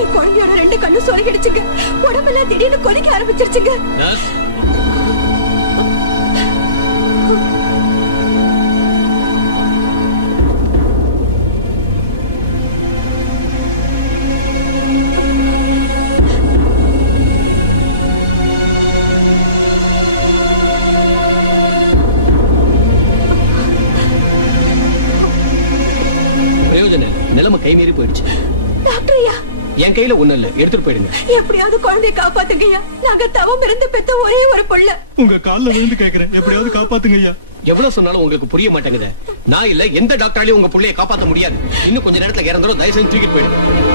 என் குழந்தையோட 2 கண்ணும் சொருகிடுச்சுங்க. உடம்பெல்லாம் திடீர்னு கொதிக்க ஆரம்பிச்சிருச்சுங்க. நிலைமை கை மீறி போயிடுச்சு. டாக்டர்யா, என் கையில ஒண்ணு இல்ல, எடுத்துட்டு போயிடுங்க. எப்படியாவது குழந்தையை காப்பாத்துங்கய்யா. நாங்க தவம் இருந்து பெத்த ஒரே ஒரு புள்ள. உங்க கால்ல விழுந்து கேக்குறேன், எப்படியாவது காப்பாத்துங்கய்யா. எவ்வளவு சொன்னாலும் உங்களுக்கு புரிய மாட்டேங்குது. நான் இல்ல, எந்த டாக்டராலையும் உங்க புள்ளைய காப்பாத்த முடியாது. இன்னும் கொஞ்ச நேரத்துல இறந்துரும். தயவு செஞ்சு தூக்கிட்டு போயிடுங்க.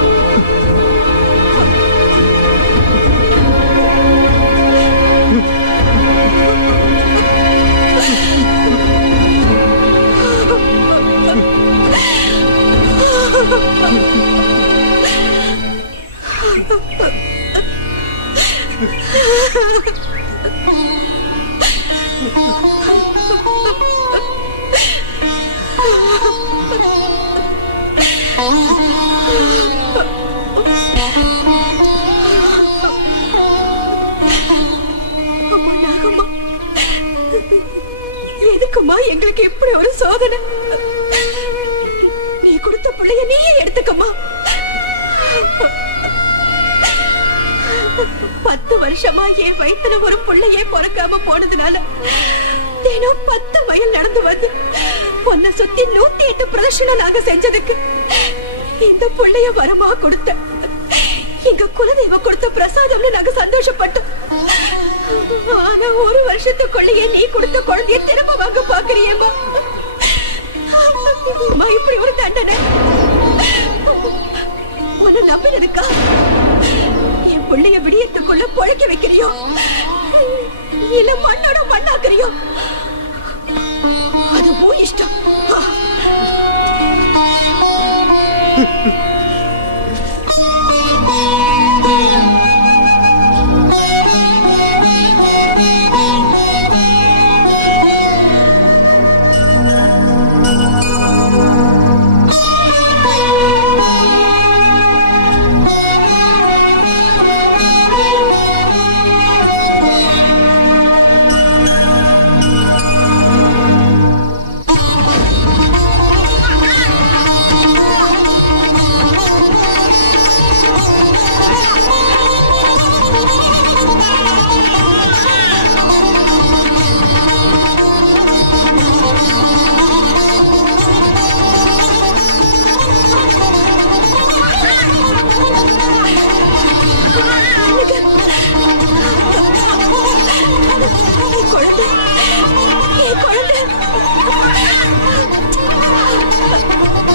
எதுக்குமா எங்களுக்கு இப்படி ஒரு சோதனை? நீ கொடுத்த பிள்ளைய நீயே எடுத்துக்கம்மா. 10 வருஷமா என் வயித்துல ஒரு பிள்ளையே பிறக்காம போனதுனால தினம் 10 மைல் நடந்து வந்து உன்னை சுத்தி 108 பிரதர்ஷனம் நாங்க செஞ்சதுக்கு இந்த பிள்ளைய வரமா கொடுத்த எங்க குலதெய்வம் கொடுத்த பிரசாதம்னு நாங்க சந்தோஷப்பட்டோம். ஆனா 1 வருஷத்துக்குள்ளேயே நீ கொடுத்த குழந்தைய திரும்ப வாங்க பாக்குறியேம்மா. இப்படி ஒரு தண்டனை உன்னை நம்பினதுக்கா என் பிள்ளைய விடியத்துக்குள்ள பொழைக்க வைக்கிறியோ இல்ல மண்ணோட மண்ணாக்குறியோ? அது உன் இஷ்டம்.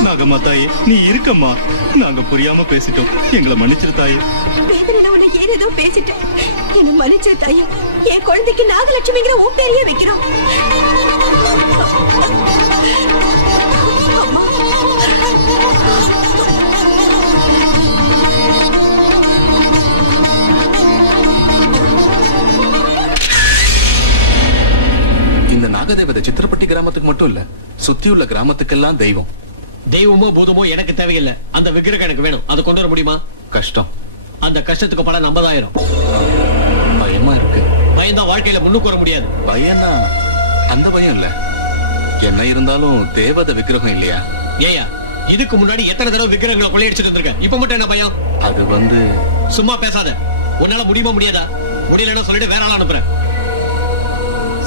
நாகம்மா தாயே, நீ இருக்கம்மா. நாங்க புரியாம பேசிட்டோம், எங்களை மன்னிச்சிரு தாயே. வேதனையில உன்னை ஏதேதோ பேசிட்டேன், என்ன மன்னிச்சிரு தாயே. என் குழந்தைக்கு நாகலட்சுமிங்கிற உன் பேரையே வைக்கிறோம். அம்மா, இந்த நாகதேவதை சித்திரப்பட்டி கிராமத்துக்கு மட்டும் இல்ல, சுத்தியுள்ள கிராமத்துக்கெல்லாம் தெய்வம். தெய்வமோ பூதமோ எனக்கு தேவையில்லை. அந்த விக்கிரகம் எனக்கு வேணும். அதை கொண்டு வர முடியுமா? கஷ்டம். அந்த கஷ்டத்துக்கு பலன் 50,000. பயமா இருக்கு. பயந்தா வாழ்க்கையில முன்னுக்கு வர முடியாது. பயம்னா அந்த பயம் இல்ல. என்ன இருந்தாலும் தேவதை விக்கிரகம் இல்லையா? ஏயா, இதுக்கு முன்னாடி எத்தனை தடவை விக்கிரகங்களை கொள்ளையடிச்சிட்டு இருந்திருக்க? இப்ப மட்டும் என்ன பயம்? அது சும்மா பேசாத. உன்னால முடியுமா முடியாதா? முடியலன்னா சொல்லிட்டு வேற ஆள் அனுப்புறேன்.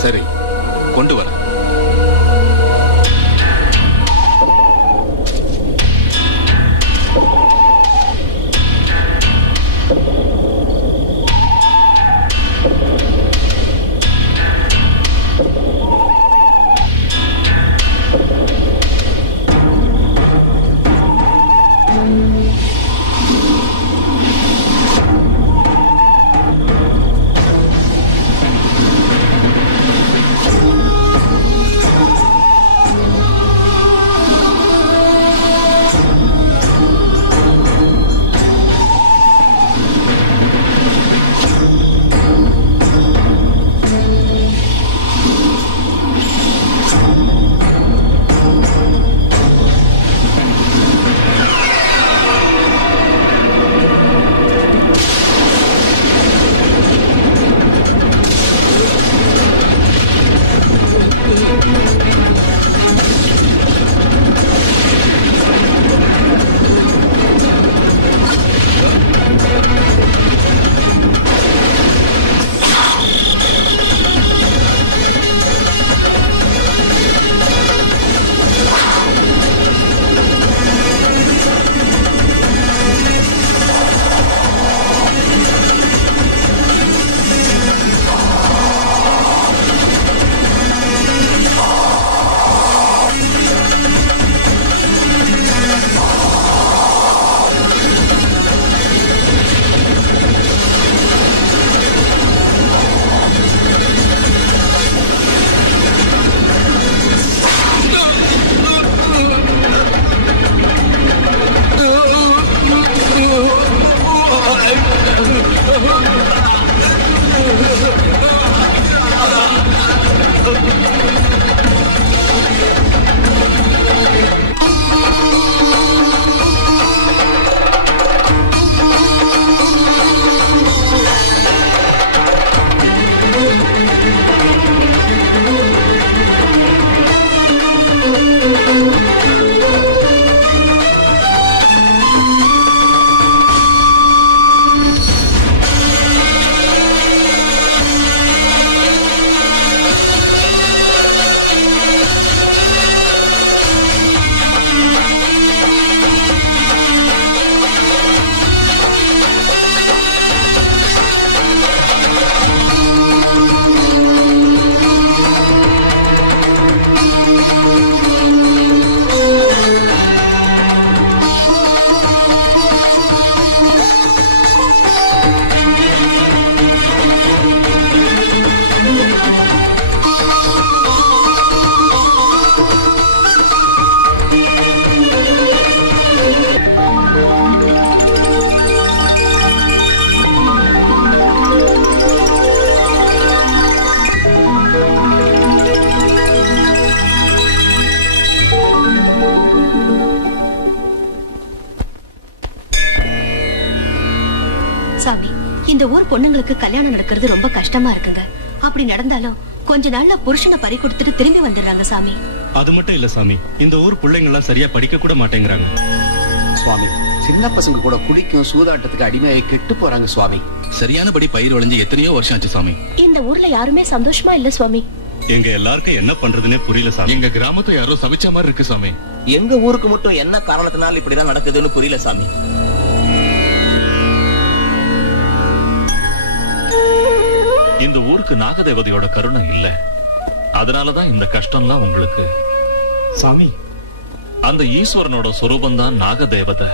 சரி, கொண்டு வர. சாமி, இந்த ஊர் பொண்ணுங்களுக்கு கல்யாணம் நடக்கிறது ரொம்ப கஷ்டமா இருக்குங்க. அப்படி நடந்தாலும் கொஞ்ச நாள்ல புருஷனை பறி கொடுத்துட்டு திரும்பி வந்துடுறாங்க சாமி. அது மட்டும் இல்ல சாமி, இந்த ஊர் பிள்ளைங்க எல்லாம் சரியா படிக்க கூட மாட்டேங்கிறாங்க சுவாமி. சின்ன பசங்க கூட குடிக்கும் சூதாட்டத்துக்கு அடிமையாகி கெட்டு போறாங்க சுவாமி. சரியானபடி பயிர் விளைஞ்சு எத்தனையோ வருஷம் ஆச்சு சாமி. இந்த ஊர்ல யாருமே சந்தோஷமா இல்ல சுவாமி. எங்க எல்லாருக்கும் என்ன பண்றதுன்னே புரியல சாமி. எங்க கிராமத்தை யாரோ சபிச்ச மாதிரி இருக்கு சாமி. எங்க ஊருக்கு மட்டும் என்ன காரணத்தினால இப்படிதான் நடக்குதுன்னு புரியல சாமி. இந்த ஊருக்கு நாகதேவதையோட கருணை இல்ல, அதனாலதான் இந்த கஷ்டம்லாம் உங்களுக்கு. சாமி, அந்த ஈஸ்வரனோட சொரூபம் தான் நாகதேவதை.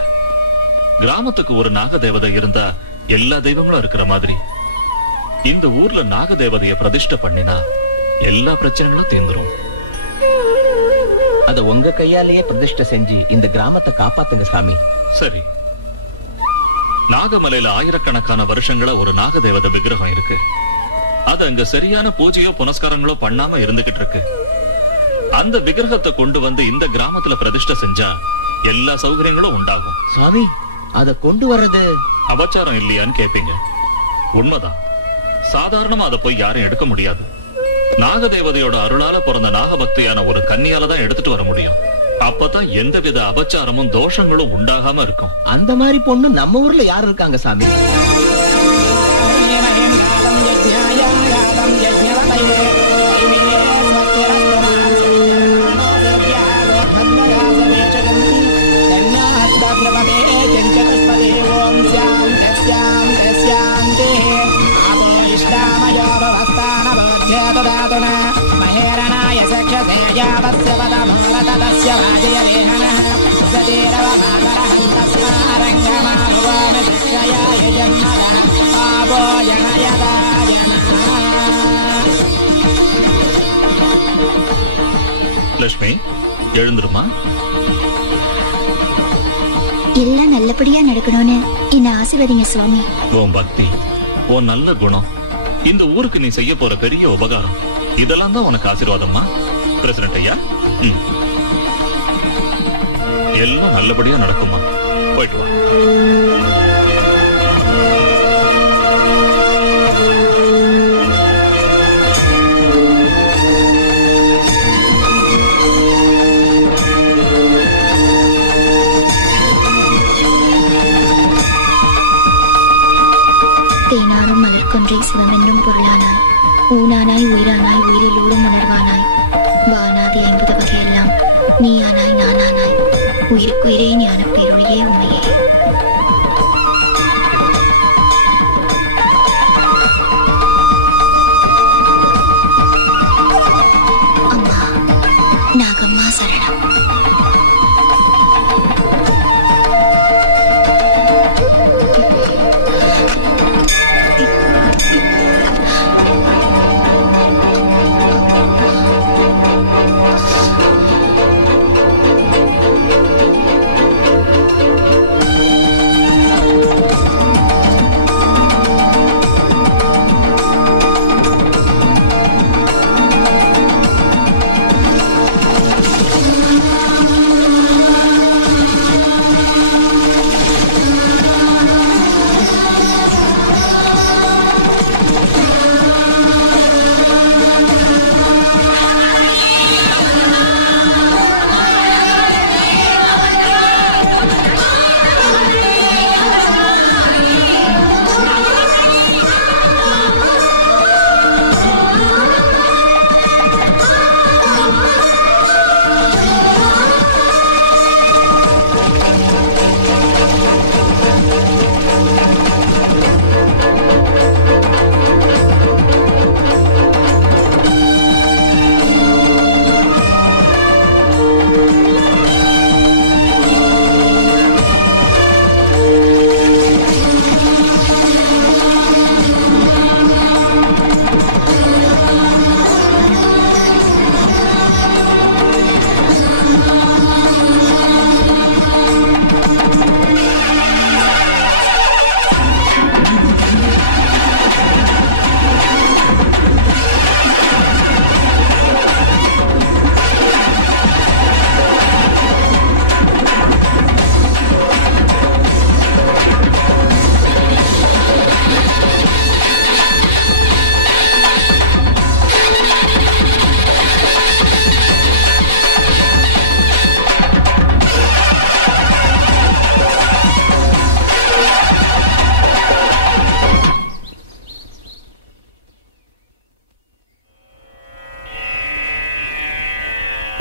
கிராமத்துக்கு ஒரு நாகதேவதை இருந்தா எல்லா தெய்வங்களும் இருக்கிற மாதிரி இந்த ஊர்ல நாகதேவதைய பிரதிஷ்டை பண்ணினா எல்லா பிரச்சனைகளும் தீர்ந்துரும். அத உங்க கையாலேயே பிரதிஷ்டை செஞ்சு இந்த கிராமத்தை காப்பாத்துங்க சாமி. சரி, நாகமலையில ஆயிரக்கணக்கான வருஷங்களா ஒரு நாகதேவதை விக்கிரகம் இருக்கு. அது அங்க சரியான பூஜையோ புனஸ்காரங்களோ பண்ணாம இருந்துகிட்டு இருக்கு. அந்த விக்கிரகத்தை கொண்டு வந்து இந்த கிராமத்துல பிரதிஷ்டை செஞ்சா எல்லா சௌகரியங்களும் உண்டாகும். சாமி, அத கொண்டு வர்றது அபச்சாரம் இல்லையான்னு கேப்பீங்க. உண்மைதான். சாதாரணமா அதை போய் யாரும் எடுக்க முடியாது. நாகதேவதையோட அருளால பிறந்த நாகபக்தியான ஒரு கன்னியால தான் எடுத்துட்டு வர முடியும். அப்பதான் எந்தவித அபச்சாரமும் தோஷங்களும் உண்டாகாம இருக்கும். அந்த மாதிரி பொண்ணு நம்ம ஊர்ல யாரு இருக்காங்க சாமி? லட்சுமி, எழுந்துருமா. எல்லாம் நல்லபடியா நடக்கணும்னு என்ன ஆசீர்வதிங்க சுவாமி. உன் பக்தி, உன் நல்ல குணம், இந்த ஊருக்கு நீ செய்ய போற பெரிய உபகாரம், இதெல்லாம் தான் உனக்கு ஆசீர்வாதம்மா. பிரசிடண்ட் ஐயா, எல்லாம் நல்லபடியா நடக்குமா. போயிட்டு வா. தேனாரும் மலர்கொன்றை சிவமென்றும் பொருளானாய், ஊனானாய் உயிரானாய் உயிரிலூரும் உணர்வானாய், வானாதி 50 வகையெல்லாம் நீயானாய் நானானாய், உயிருக்குயிரே ஞான பேரொழியே உமையே. அம்மா நாகம்மா சரணம்.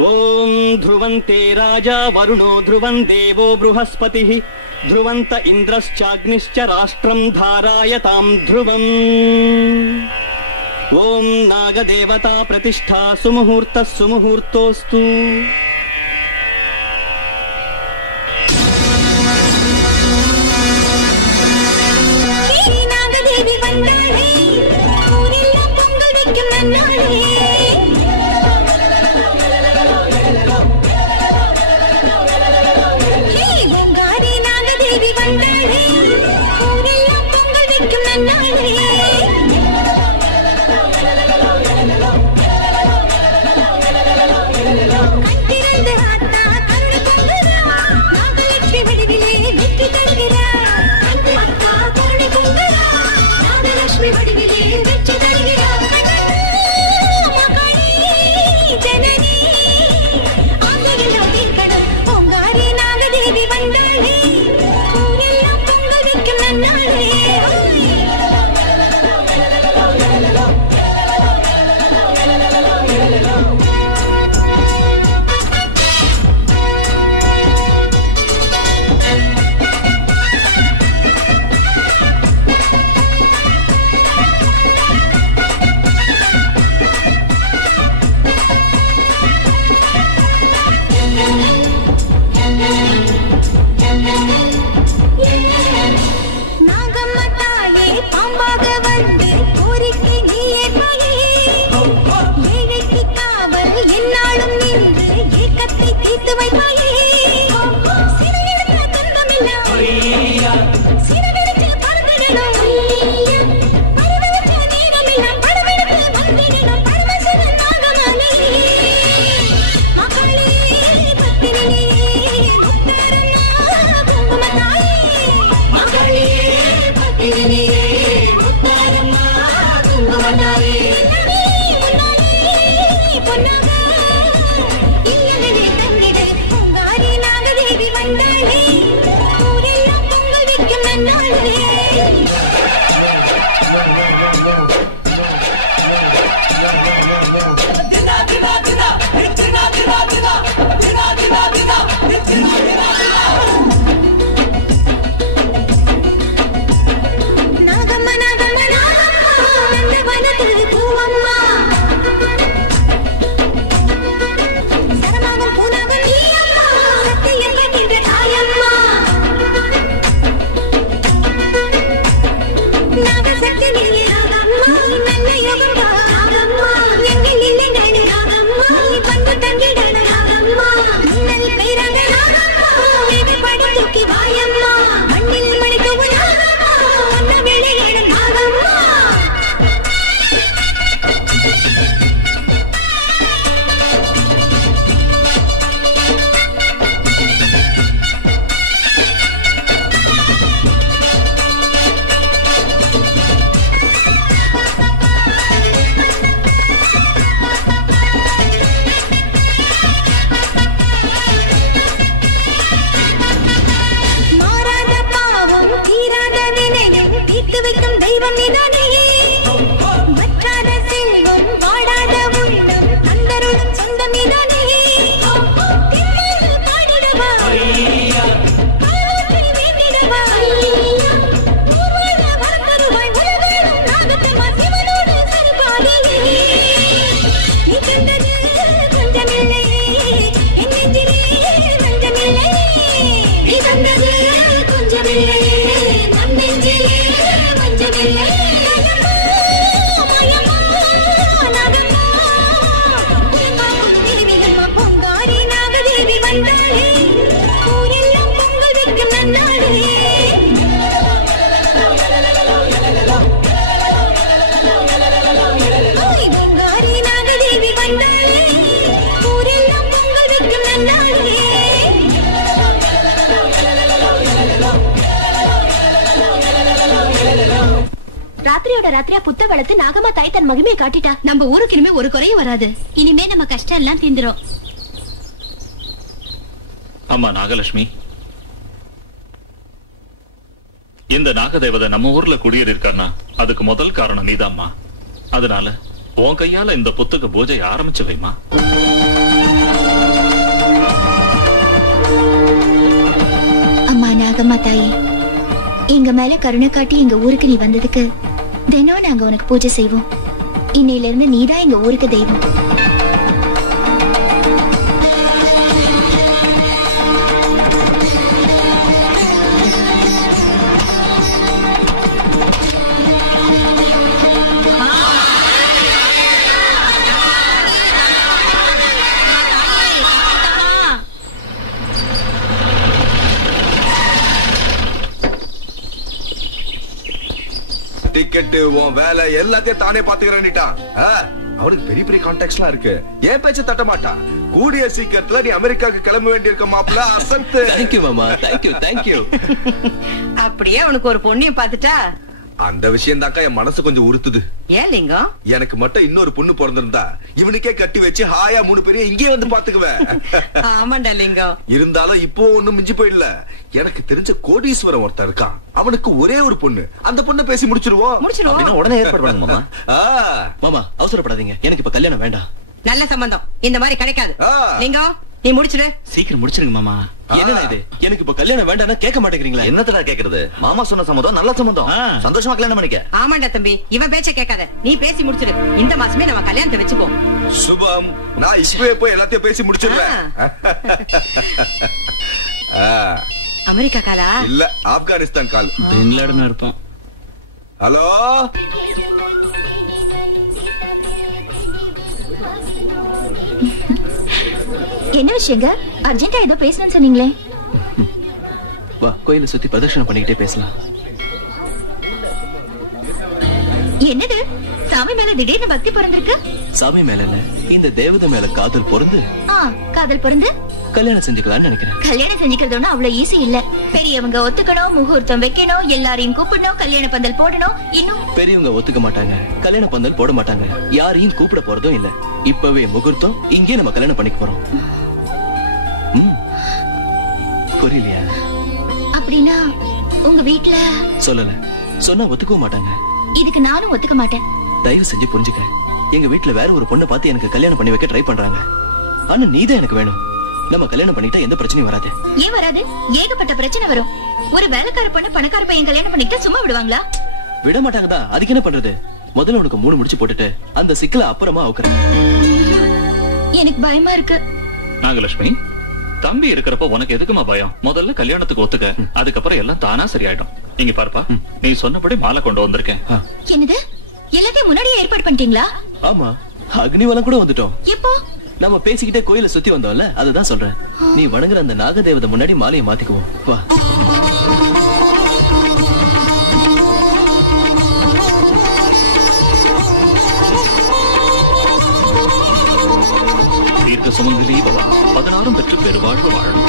ஓம் ध्रुवन्ते राजा वरुणो ध्रुवं देवो बृहस्पतिः ध्रुवन्त इन्द्रश्चाग्निश्च राष्ट्रं धारायतां ध्रुवम् ओम नागदेवता प्रतिष्ठा सुमुहूर्तः सुमुहूर्तोऽस्तु நாகதேவி வந்தாளே ஊரெல்லாம் பொங்கல் வைக்கும் நன்னாளே பொங்காரி நாகதேவி வந்தாளே ஊரெல்லாம் பொங்கல் வைக்கும் நன்னாளே கண்டிருந்து ஆத்தா கண்ணு பொங்குறா நாகலட்சுமி வடிவிலே வெற்றி தருகிறார் ஆத்தா கண்ணு பொங்குறா நாகலட்சுமி வடிவிலே வெற்றி தருகிறார் மகளே ஜனனி ஆசையெல்லாம் தீர்க்கணும் பொங்காரி நாகதேவி வந்தாளே ஊரெல்லாம் பொங்கல் வைக்கும் நன்னாளே நாகம்மா தாயே பாம்பாக வந்து கோரிக்கை நீ ஏற்பாயே ஏழைக்கு காவல் என்னாலும் நின்று ஏக்கத்தை தீர்த்து வைப்பாயே சிறையெடுத்த துன்பமில்லாம் சிறகெடுத்து பறந்திடணும் பரவெடுத்த நேரமெல்லாம் படவெடுத்து வந்திடணும் பரமசிவன் நாகமலே மகளே பத்தினியே முத்தாரம்மா குங்குமத்தாயே மகளே பத்தினியே முத்தாரம்மா குங்குமத்தாயே பொன்னாக இல்லங்களே தங்கிட பொங்காரி நாகதேவி வந்தாளே ஊரெல்லாம் பொங்கல் வைக்கும் நன்னாளே நாகம்மா நாகம்மா நாகம்மா நந்தவனத்தில் பூவம்மா சரமாகும் பூனாகும் நீ அம்மா சத்தியம் கேட்கின்ற தாயம்மா நாகசக்தி நீயே நாகம்மா நல்ல யோகம் நாகம்மா எங்கள் இல்லங்கள் நாகம்மா வந்து தங்கிடன நாகம்மா மின்னல் பெய்றாங்க நாகம்மா வேகப்படி தூக்கி வாயம்மா மண்ணில் மணிக்கு நாகம்மா ஒன்ன வெளியிட நாகம்மா மாறாத பாவம் தீராத வினையும் தீர்த்து வைக்கும் தெய்வம் நீதானே வற்றாத செல்வம் வாடாத உள்ளம் தந்தருளும் சொந்தம் நீதானே திருமால் பாடிடவா பாலூற்றி வேண்டிடவா ஊர்வாழ வரத்தருவாய் உலகாடும் நாகத்தம்மா சிவனோடு சரிபாடியே நீ கண்டது கொஞ்சமில்லை என் நெஞ்சிலே மஞ்சமில்லை நீ கண்டது கொஞ்சமில்லை நம் நெஞ்சிலே மஞ்சமில்லை மாயம்மா நாகம்மா குலமாவும் தேவியம்மா பொங்காரி நாகதேவி வந்தாளே ஊரெல்லாம் பொங்கல் வைக்கும் நன்னாளே பொங்காரி நாகதேவி வந்தாளே ஊரெல்லாம் பொங்கல் வைக்கும் நன்னாளே ராத்திரியோட ராத்திரியா புத்த வளர்த்து நாகம்மா தாய் தன் மகிமையை காட்டிட்டா நம்ம ஊருக்கு இனிமே ஒரு குறையும் வராது இனிமே நம்ம கஷ்டம் எல்லாம் தீந்துரும் அம்மா நாகலட்சுமி, இந்த நாகதேவதை நம்ம ஊர்ல குடியேறிருக்காருன்னா அதுக்கு முதல் காரணம் நீதாம்மா. அதனால உன் கையால இந்த புத்துக்கு பூஜை ஆரம்பிச்சு வைமா. ஜெகம்மா தாயே, எங்க மேல கருணை காட்டி எங்க ஊருக்கு நீ வந்ததுக்கு தினம் நாங்க உனக்கு பூஜை செய்வோம். இன்னையில இருந்து நீதான் எங்க ஊருக்கு தெய்வம். டிக்கெட் உன் வேலை எல்லாத்தையும் தானே பாத்துக்கிறேன்னுட்டான். அவனுக்கு பெரிய பெரிய கான்டாக்ட்ஸ்லாம் இருக்கு. ஏன் பேச்ச தட்ட மாட்டான். கூடிய சீக்கிரத்துல நீ அமெரிக்காவுக்கு கிளம்ப வேண்டியிருக்க மாப்பிள்ள. அசத்து. தேங்க்யூ மாமா, தேங்க்யூ தேங்க்யூ. அப்படியே அவனுக்கு ஒரு பொண்ணையும் பாத்துட்டா? அந்த விஷயம் தாக்கா என் மனசு கொஞ்சம் உறுத்துது. ஏன் லிங்கம்? எனக்கு மட்டும் இன்னொரு பொண்ணு பிறந்திருந்தா இவனுக்கே கட்டி வச்சு ஹாயா 3 பேரையும் இங்கே வந்து பாத்துக்குவேன். ஆமாண்டா லிங்கம். இருந்தாலும் இப்போ ஒண்ணும் மிஞ்சி போயிடல. எனக்கு தெரிஞ்ச கோடீஸ்வரன் ஒருத்தன் இருக்கான். அவனுக்கு ஒரே ஒரு பொண்ணு. அந்த பொண்ணை பேசி முடிச்சிருவோம். உடனே ஏற்பாடு பண்ணுங்க மாமா. மாமா அவசரப்படாதீங்க, எனக்கு இப்ப கல்யாணம் வேண்டாம். நல்ல சம்பந்தம் இந்த மாதிரி கிடைக்காது. லிங்கம் நீ முடிச்சிடு. சீக்கிரம் முடிச்சிருங்க மாமா. என்னடா இது, எனக்கு இப்ப கல்யாணம் வேண்டாம்னா கேட்க மாட்டேங்கிறீங்களா? என்னத்தடா கேக்குறது? மாமா சொன்ன சம்மதம் நல்ல சம்மதம். சந்தோஷமா கல்யாணம் பண்ணிக்க. ஆமாண்டா தம்பி, இவன் பேச்ச கேட்காத. நீ பேசி முடிச்சிடு. இந்த மாசமே நம்ம கல்யாணத்தை வச்சுப்போம். சுபம், நான் இப்பவே போய் எல்லாத்தையும் பேசி முடிச்சிடுறேன். அமெரிக்கா காலா? இல்ல, ஆப்கானிஸ்தான் கால். பெங்களூர்ல இருப்போம். ஹலோ, என்ன விஷயங்க? அர்ஜென்ட்டா ஏதோ பேசணும்னு சொன்னீங்களே. வா, கோயிலை சுத்தி பிரதர்ஷனம் பண்ணிக்கிட்டே பேசலாம். என்னது, சாமி மேல திடீர்னு பக்தி பிறந்திருக்கு? சாமி மேல இல்ல, இந்த தேவதை மேல காதல் பொருந்து காதல் பொருந்து கல்யாணம் செஞ்சுக்கலாம்னு நினைக்கிறேன். கல்யாணம் செஞ்சுக்கிறது அவ்வளவு ஈஸி இல்ல. பெரியவங்க ஒத்துக்கணும், முகூர்த்தம் வைக்கணும், எல்லாரையும் கூப்பிடணும், கல்யாண பந்தல் போடணும். இன்னும் பெரியவங்க ஒத்துக்க மாட்டாங்க, கல்யாண பந்தல் போட மாட்டாங்க, யாரையும் கூப்பிட போறதும் இல்ல. இப்பவே முகூர்த்தம், இங்கே நம்ம கல்யாணம் பண்ணிக்க போறோம். புரியலையா? அப்படின்னா உங்க வீட்ல சொல்லல, சொன்னா ஒத்துக்கவும் மாட்டாங்க. இதுக்கு நானும் ஒத்துக்க மாட்டேன். தயவு செஞ்சு புரிஞ்சுக்க. எங்க வீட்டுல வேற ஒரு பொண்ணை பார்த்து எனக்கு கல்யாணம் பண்ணி வைக்க ட்ரை பண்றாங்க. ஆனா நீதான் எனக்கு வேணும். நம்ம கல்யாணம் பண்ணிட்டா எந்த பிரச்சனையும் வராது. ஏன் வராது? ஏகப்பட்ட பிரச்சனை வரும். ஒரு வேலைக்கார பொண்ணு பணக்கார பையன் கல்யாணம் பண்ணிட்டா சும்மா விடுவாங்களா? விட மாட்டாங்கதான். அதுக்கு என்ன பண்றது? முதல்ல உனக்கு 3 முடிச்சு போட்டுட்டு அந்த சிக்கல அப்புறமா அவுக்குறேன். எனக்கு பயமா இருக்கு. நாகலட்சுமி, தம்பி இருக்கிறப்ப உனக்கு எதுக்குமா பயம்? முதல்ல கல்யாணத்துக்கு ஒத்துக்க, அதுக்கப்புறம் எல்லாம் தானா சரியாயிடும். இங்க பாருப்பா, நீ சொன்னபடி மாலை கொண்டு வந்திருக்கேன். என்னது, எல்லாத்தையும் முன்னாடியே ஏற்பாடு பண்ணிட்டீங்களா? ஆமா, அக்னிவலம் கூட வந்துட்டோம். எப்போ? நம்ம பேசிக்கிட்டே கோயிலை சுத்தி வந்தோம்ல, அதுதான் சொல்றேன். நீ வணங்குற அந்த நாகதேவதை முன்னாடி மாலையை மாத்திக்குவோம். வா. தீர்க்க சுமங்கலி பவா, 16 பெற்று பெருவாழ்வு வாழும்.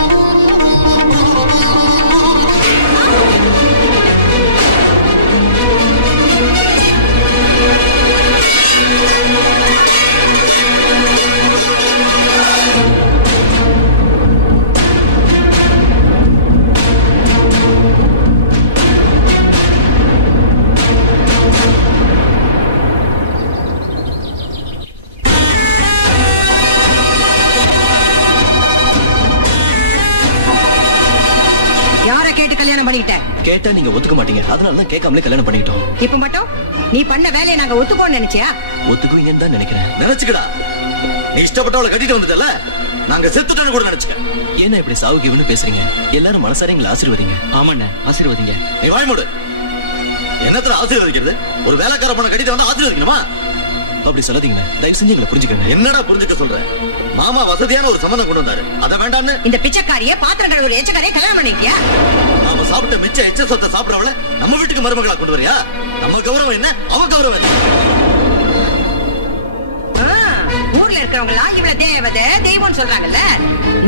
கல்யாணம் பண்ணிட்டேன். கேட்டா நீங்க ஒத்துக்க மாட்டீங்க, அதனாலதான் கேட்காமலே கல்யாணம் பண்ணிட்டோம். இப்ப மட்டும் நீ பண்ண வேலையை நாங்க ஒத்துக்கோன்னு நினைச்சியா? ஒத்துக்குவீங்கன்னு தான் நினைக்கிறேன். நினைச்சுக்கடா, நீ இஷ்டப்பட்டவளை கட்டிட்டு வந்ததல்ல, நாங்க செத்துட்டோன்னு கூட நினைச்சுக்க. ஏன்னா இப்படி சாவுகிவன்னு பேசுறீங்க? எல்லாரும் மனசார எங்களை ஆசீர்வதிங்க. ஆமாண்ண, ஆசீர்வதிங்க. நீ வாய்மூடு. என்னத்துல ஆசீர்வதிக்கிறது? ஒரு வேலைக்கார பொண்ணை கட்டிட்டு வந்தா ஆசீர்வதிக்கணுமா? அப்படி சொல்லாதீங்க, தயவு செஞ்சு எங்களை புரிஞ்சுக்கங்க. என்னடா புரிஞ்சுக்க சொல்றேன்? மாமா வசதியான ஒரு சம்பந்தம் கொண்டு வந்தாரு, அத வேண்டான்னு இந்த பிச்சைக்காரியே பாத்திரம் கழுவுற எச்சக்காரியை கல்யாணம் பண்ணிக்கியா? நாம சாப்பிட்ட மிச்ச எச்ச சொத்தை சாப்பிடறவள நம்ம வீட்டுக்கு மருமகளா கொண்டு வரியா? நம்ம கௌரவம் என்ன, அவ கௌரவம் என்ன? ஊர்ல இருக்கிறவங்க எல்லாம் இவள தேவதை தெய்வம்னு சொல்றாங்கல்ல,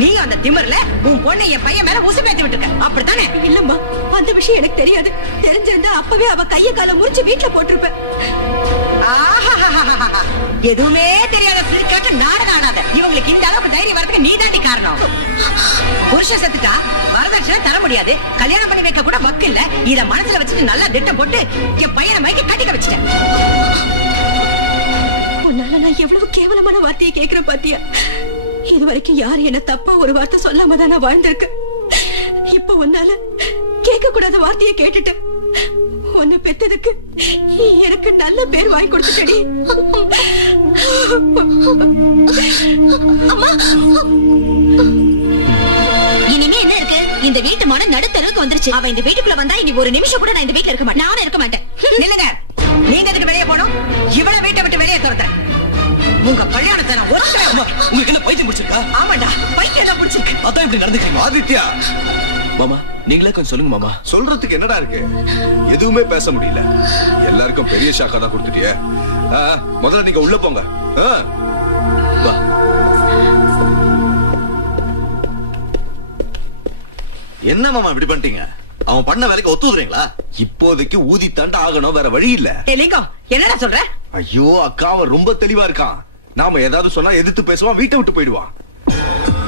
நீ அந்த திமிர்ல உன் பொண்ணை என் பையன் மேல உசுமேத்தி விட்டுருக்க, அப்படித்தானே? இல்லம்மா, அந்த விஷயம் எனக்கு தெரியாது. தெரிஞ்சிருந்தா அப்பவே அவ கைய கால முறிச்சு வீட்டுல போட்டிருப்பேன். எதுவுமே தெரியாத பிள்ளைக்காட்டு நாடகம் ஆடாத. இவங்களுக்கு இந்த அளவுக்கு தைரியம் வரதுக்கு நீ தாண்டி காரணம். புருஷன் செத்துட்டா வரதட்சணை தர முடியாது, கல்யாணம் பண்ணி வைக்க கூட வக்கு இல்ல. இத மனசுல வச்சுட்டு நல்லா திட்டம் போட்டு என் பையனை மைக்க கட்டிக்க வச்சுட்டேன். உன்னால நான் எவ்வளவு கேவலமான வார்த்தையை கேட்கிறேன் பாத்தியா? இது வரைக்கும் யாரு என்ன தப்பா ஒரு வார்த்தை சொல்லாம தான் நான் வாழ்ந்திருக்கேன். இப்ப உன்னால கேட்க கூடாத வார்த்தையை கேட்டுட்டு உன்னை பெத்ததுக்கு எனக்கு நல்ல பேர் வாங்கி கொடுத்துட்டடி. இனிமே என்ன இருக்கு? இந்த வீட்டு மன நடுத்தருக்கு வந்துருச்சு. அவ இந்த வீட்டுக்குள்ள வந்தா இனி ஒரு நிமிஷம் கூட நான் இந்த வீட்டுல இருக்க மாட்டேன். நானும் இருக்க மாட்டேன். நில்லுங்க. நீங்க எதுக்கு வெளியே போகணும்? இவ்வளவு வீட்டை விட்டு வெளியே துரத்துறேன். உங்க கல்யாணத்தை நான் உங்களுக்கு என்ன பைத்தியம் பிடிச்சிருக்கா? ஆமாண்டா, பைத்தியம் தான் பிடிச்சிருக்கு. அதான் இப்படி நடந்துக்கிறீங்க. ஆதித்யா, மாமா நீங்களே கொஞ்சம் சொல்லுங்க மாமா. சொல்றதுக்கு என்னடா இருக்கு? எதுவுமே பேச முடியல. எல்லாருக்கும் பெரிய ஷாக்கா தான் கொடுத்துட்டியே. முதல்ல நீங்க உள்ள போங்க. வா. என்ன மாமா இப்படி பண்ணிட்டீங்க? அவன் பண்ண வேலைக்கு ஒத்துதுறீங்களா? இப்போதைக்கு ஊதி தாண்ட ஆகணும், வேற வழி இல்ல. லிங்கம், என்னடா சொல்ற? ஐயோ அக்கா, அவன் ரொம்ப தெளிவா இருக்கான். நாம ஏதாவது சொன்னா எதிர்த்து பேசுவான், வீட்டை விட்டு போயிடுவான்.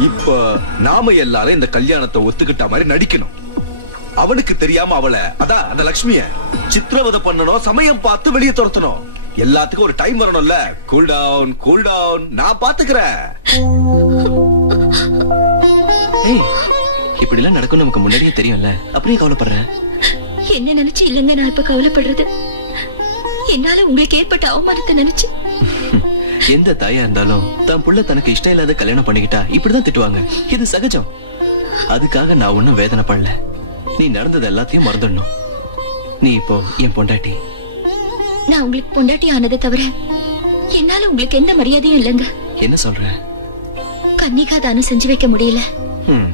இப்ப நாம எல்லாரும் இந்த கல்யாணத்தை ஒத்துக்கிட்ட மாதிரி நடிக்கணும். அவனுக்கு தெரியாம அவளை, அதான் அந்த லட்சுமிய சித்திரவதை பண்ணணும், சமயம் பார்த்து வெளியே துரத்தணும். எல்லாத்துக்கும் ஒரு டைம் வரணும்ல. கூல் டவுன், கூல் டவுன், நான் பாத்துக்கிறேன். இப்படி எல்லாம் நடக்கும் நமக்கு முன்னாடியே தெரியும்ல, அப்படியே கவலைப்படுறேன். என்ன நினைச்சு இல்லைங்க நான் இப்ப கவலைப்படுறது? என்னால உங்களுக்கு ஏற்பட்ட அவமானத்தை நினைச்சு. எந்த தாயா இருந்தாலும் தான் புள்ள தனக்கு இஷ்டம் இல்லாத கல்யாணம் பண்ணிக்கிட்டா இப்படிதான் திட்டுவாங்க. இது சகஜம். அதுக்காக நான் ஒன்னும் வேதனை பண்ணல. நீ நடந்தது எல்லாத்தையும் மறந்துடணும். நீ இப்போ என் பொண்டாட்டி. நான் உங்களுக்கு பொண்டாட்டி ஆனதை தவிர என்னால உங்களுக்கு எந்த மரியாதையும் இல்லைங்க. என்ன சொல்ற? கன்னிகா தானம் செஞ்சு வைக்க முடியல.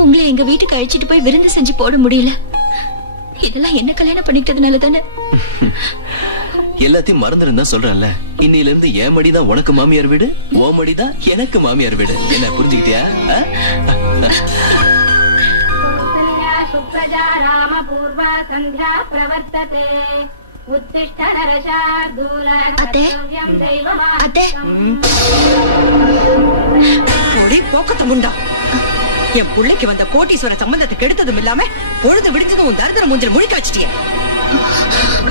உங்களை எங்க வீட்டுக்கு அழைச்சிட்டு போய் விருந்து செஞ்சு போட முடியல. இதெல்லாம் என்ன கல்யாணம் பண்ணிக்கிட்டதுனால தானே. எல்லாத்தையும் மறந்துருந்தா சொல்றேன்ல. இன்னில இருந்து என் மடிதான் உனக்கு மாமியார் வீடு, ஓ மடிதான் எனக்கு மாமியார் வீடு. என்ன புரிஞ்சுக்கிட்டியா? சுப்ரஜா ராம பூர்வ சந்தியா பிரவர்த்ததே உத்திஷ்ட நரசார்தூல கர்த்தவ்யம் தெய்வமாஹ்யம். அத்தை, போடி போக்கத்து முண்டா. என் பிள்ளைக்கு வந்த கோட்டீஸ்வர சம்பந்தத்தை கெடுத்ததும் இல்லாம பொழுது விடுத்ததும் உன் தரித்திர மூஞ்சில் முழிக்காச்சிட்டிய.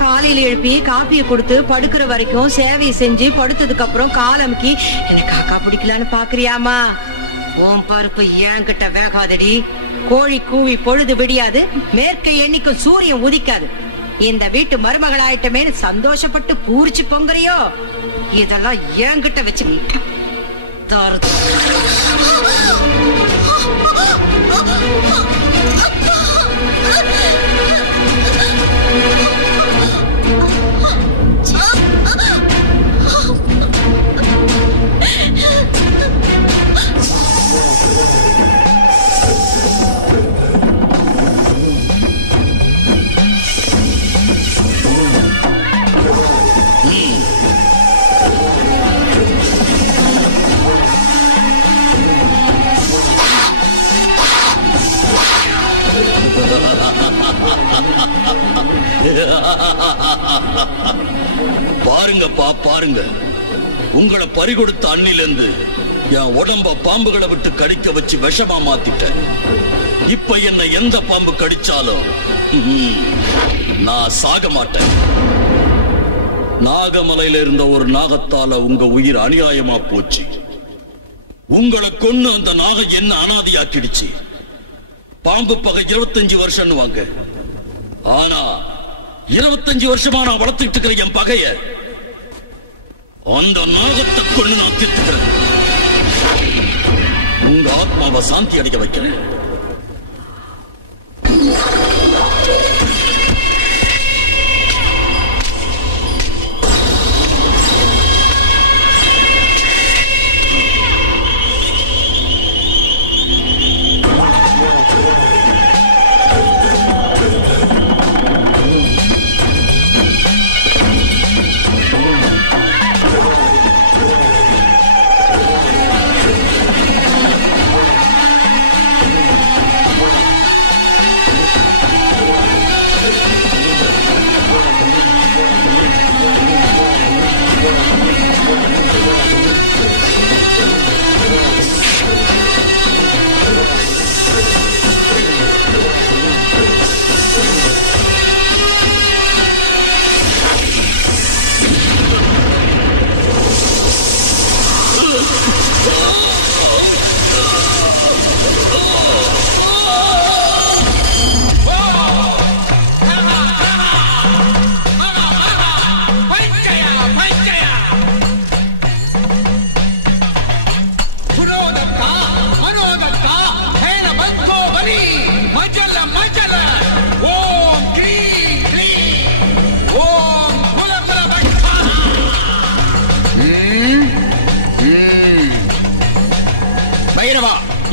காலையில எழுப்பி காப்பியை கொடுத்து படுக்கிற வரைக்கும் சேவையை செஞ்சு படுத்ததுக்கு அப்புறம் காலமுக்கி எனக்கு காக்கா பிடிக்கலான்னு பாக்குறியாமா? உன் பருப்பு என்கிட்ட வேகாதடி. கோழி கூவி பொழுது விடியாது, மேற்கை எண்ணிக்கும் சூரியன் உதிக்காது. இந்த வீட்டு மருமகளாயிட்டமேனு சந்தோஷப்பட்டு பூரிச்சு பொங்குறியோ? இதெல்லாம் என்கிட்ட வச்சு தருது. பாருங்கப்பா பாருங்க, உங்களை பறிகொடுத்த அண்ணிலிருந்து என் உடம்ப பாம்புகளை விட்டு கடிக்க வச்சு விஷமா மாத்திட்டேன். இப்ப என்ன எந்த பாம்பு கடிச்சாலும் நான் சாக மாட்டேன். நாகமலையில இருந்த ஒரு நாகத்தால உங்க உயிர் அநியாயமா போச்சு. உங்களை கொன்னு அந்த நாகம் என்ன அனாதியாக்கிடுச்சு. பாம்பு பகை 25 வருஷம் வாங்க. ஆனா 25 வருஷமா நான் வளர்த்துட்டு இருக்கிற என் பகைய அந்த நாகத்தை கொண்டு நான் தீர்த்துக்கிறேன். உங்க ஆத்மாவை சாந்தி அடைய வைக்கிறேன்.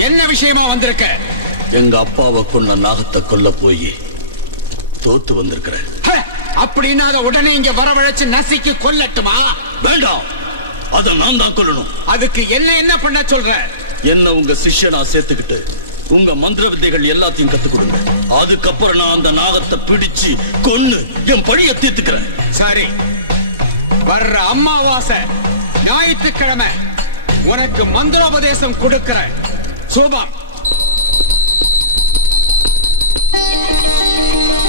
என்ன விஷயமா வந்திருக்க? எங்க அப்பாவை கொன்ன நாகத்தை கொல்ல போய் தோத்து வந்திருக்கிற. அப்படின்னா அதை உடனே இங்க வரவழைச்சு நசிக்கு கொல்லட்டுமா? வேண்டாம், அத நான் தான் கொல்லணும். அதுக்கு என்ன பண்ண சொல்ற? என்ன உங்க சிஷ்யனா சேர்த்துக்கிட்டு உங்க மந்திர வித்தைகள் எல்லாத்தையும் கத்துக் கொடுங்க. அதுக்கப்புறம் நான் அந்த நாகத்தை பிடிச்சு கொன்னு என் பழிய தீர்த்துக்கிறேன். சரி, வர்ற அமாவாசை ஞாயிற்றுக்கிழமை உனக்கு மந்திரோபதேசம் கொடுக்கிறேன். சோபம்.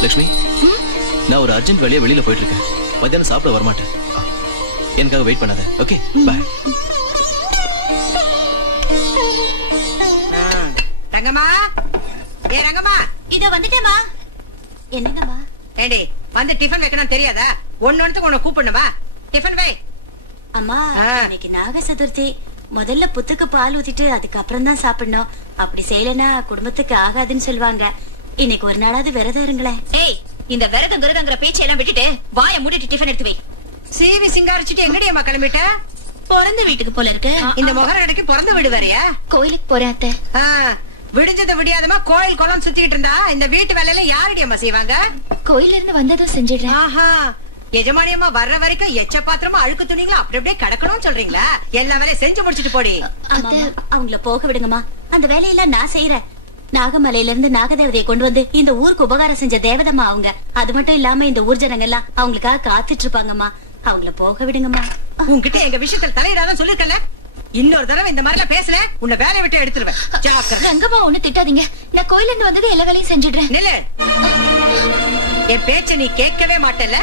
லட்சுமி, நான் ஒரு அர்ஜென்ட் வேலையா வெளியில போயிட்டு இருக்கேன். மத்தியானம் சாப்பிட வரமாட்டேன். எனக்காக வெயிட் பண்ணாத. Okay, bye. ரங்கம்மா, ஏ ரங்கம்மா, இதோ வந்துட்டேமா. என்னங்கம்மா? ஏண்டி வந்து டிஃபன் வைக்கணும் தெரியாதா? ஒன்னொன்னுக்கு உன்னை கூப்பிடணுமா? டிஃபன் வை. அம்மா, இன்னைக்கு நாக சதுர்த்தி. முதல்ல புத்துக்கு பால் ஊத்திட்டு அதுக்கப்புறம் தான் சாப்பிடணும். அப்படி செய்யலனா குடும்பத்துக்கு ஆகாதுன்னு சொல்லுவாங்க. இன்னைக்கு ஒரு நாளாவது விரதம் இருங்களேன். ஏய், இந்த விரதம் விரதங்கிற பேச்சையெல்லாம் விட்டுட்டு வாய மூடிட்டு டிஃபன் எடுத்து வை. சீவி சிங்காரிச்சுட்டு எங்கடி அம்மா கிளம்பிட்ட? பிறந்த வீட்டுக்கு போல இருக்கு. இந்த முகரடைக்கு பிறந்த வீடு வேறையா? கோயிலுக்கு போறேன் அத்தை. விடிஞ்சத விடியாதமா கோயில் குளம் சுத்திக்கிட்டு இருந்தா இந்த வீட்டு வேலையில யாரடி அம்மா செய்வாங்க? கோயில இருந்து வந்ததும் செஞ்சிடுறேன். ஆஹா, எஜமானியம்மா வர்ற வரைக்கும் எச்ச பாத்திரமா அழுக்கு துணிங்களா அப்படி அப்படியே கிடக்கணும்னு சொல்றீங்களா? எல்லா வேலையும் செஞ்சு முடிச்சிட்டு போடி. அவங்கள போக விடுங்கம்மா, அந்த வேலையெல்லாம் நான் செய்யறேன். நாகமலையில இருந்து நாகதேவதையை கொண்டு வந்து இந்த ஊருக்கு உபகாரம் செஞ்ச தேவதம்மா அவங்க. அது மட்டும் இல்லாம இந்த ஊர் ஜனங்க எல்லாம் அவங்களுக்காக காத்துட்டு இருப்பாங்கம்மா. அவங்கள போக விடுங்கம்மா. உன்கிட்ட எங்க விஷயத்துல தலையிடாதான் சொல்லிருக்கல. இன்னொரு தடவை இந்த மாதிரி பேசல உன்னை வேலையை விட்டு எடுத்துருவேன். ரங்கம்மா, ஒண்ணு திட்டாதீங்க. நான் கோயில இருந்து வந்தது எல்லா வேலையும் செஞ்சிடுறேன். நில்லு. என் பேச்ச நீ கேட்கவே மாட்டல.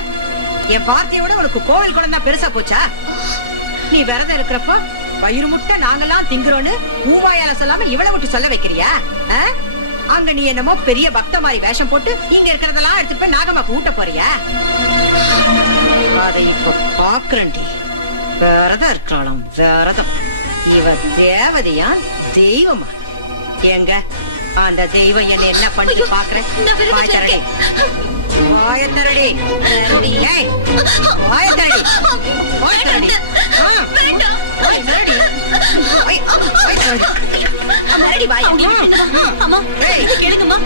என் வார்த்தையோட உனக்கு கோவில் குளம் தான் பெருசா போச்சா? நீ விரதம் இருக்கிறப்போ வயிறு முட்டை நாங்கெல்லாம் திங்குறோன்னு ஊவாயால சொல்லாம இவ்வளவு விட்டு சொல்ல வைக்கிறியா? அங்க நீ என்னமோ பெரிய பக்த மாதிரி வேஷம் போட்டு இங்க இருக்கிறதெல்லாம் எடுத்துட்டு போய் நாகம்மாக்கு ஊட்ட போறியா? அதை இப்ப பாக்குறேன்டி. விரதம் இருக்கலாம் விரதம். இவ தேவதையா தெய்வமா? எங்க அந்த தெய்வம் என்ன பண்ணி பாக்குறேன்? வாயத்தரடி, வாயத்தரடி, வாயத்தரடி, வாயத்தரடி,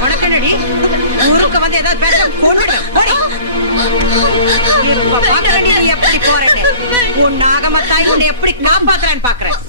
உனக்கடி ஊருக்கு வந்து ஏதாவது பேச கொண்டுடுவேன். எப்படி போறேன்? உன் நாகமத்தாய் உன்னை எப்படி காப்பாத்துறேன்னு பாக்குறேன்.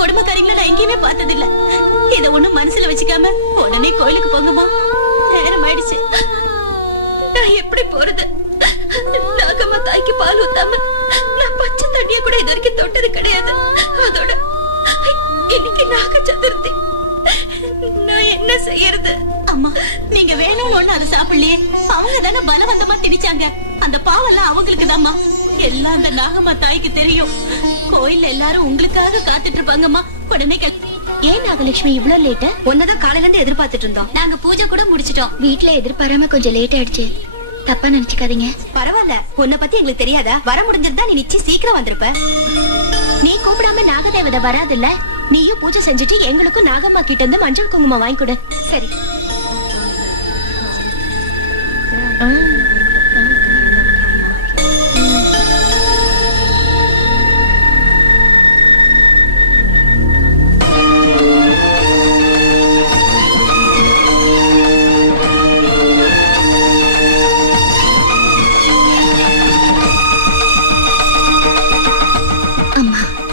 கொடுமைக்காரங்களை நான் எங்கேயுமே பார்த்ததில்ல. இத ஒண்ணும் மனசுல வச்சுக்காம உடனே கோயிலுக்கு போங்கம்மா. நேரம் ஆயிடுச்சு. நான் எப்படி போறது? நாகம்மா தாய்க்கு பால் ஊத்தாம நான் பச்சை தண்ணிய கூட இது வரைக்கும் தொட்டது கிடையாது. அதோட இன்னைக்கு நாக சதுர்த்தி. நான் என்ன செய்யறது? அம்மா, நீங்க வேணும் ஒண்ணு அதை சாப்பிடலையே. அவங்க தானே பலவந்தமா திணிச்சாங்க. அந்த பாவெல்லாம் அவங்களுக்கு தான்மா. எல்லாம் அந்த நாகம்மா தாய்க்கு தெரியும். கோயில்ல எல்லாரும் உங்களுக்காக காத்துட்டு இருப்பாங்கம்மா. உடனே ஏன் நாகலட்சுமி இவ்வளவு லேட்டா? ஒன்னதான் காலையில இருந்து எதிர்பார்த்துட்டு இருந்தோம். நாங்க பூஜை கூட முடிச்சிட்டோம். வீட்டுல எதிர்பாராம கொஞ்சம் லேட் ஆயிடுச்சு. தப்பா நினைச்சுக்காதீங்க. பரவாயில்ல, உன்னை பத்தி எங்களுக்கு தெரியாதா? வர முடிஞ்சிருந்தா நீ நிச்சயம் சீக்கிரம் வந்திருப்ப. நீ கூப்பிடாம நாகதேவதை வராதுல்ல. நீயும் பூஜை செஞ்சுட்டு எங்களுக்கும் நாகம்மா கிட்ட இருந்து மஞ்சள் குங்குமம் வாங்கி கொடு. சரி.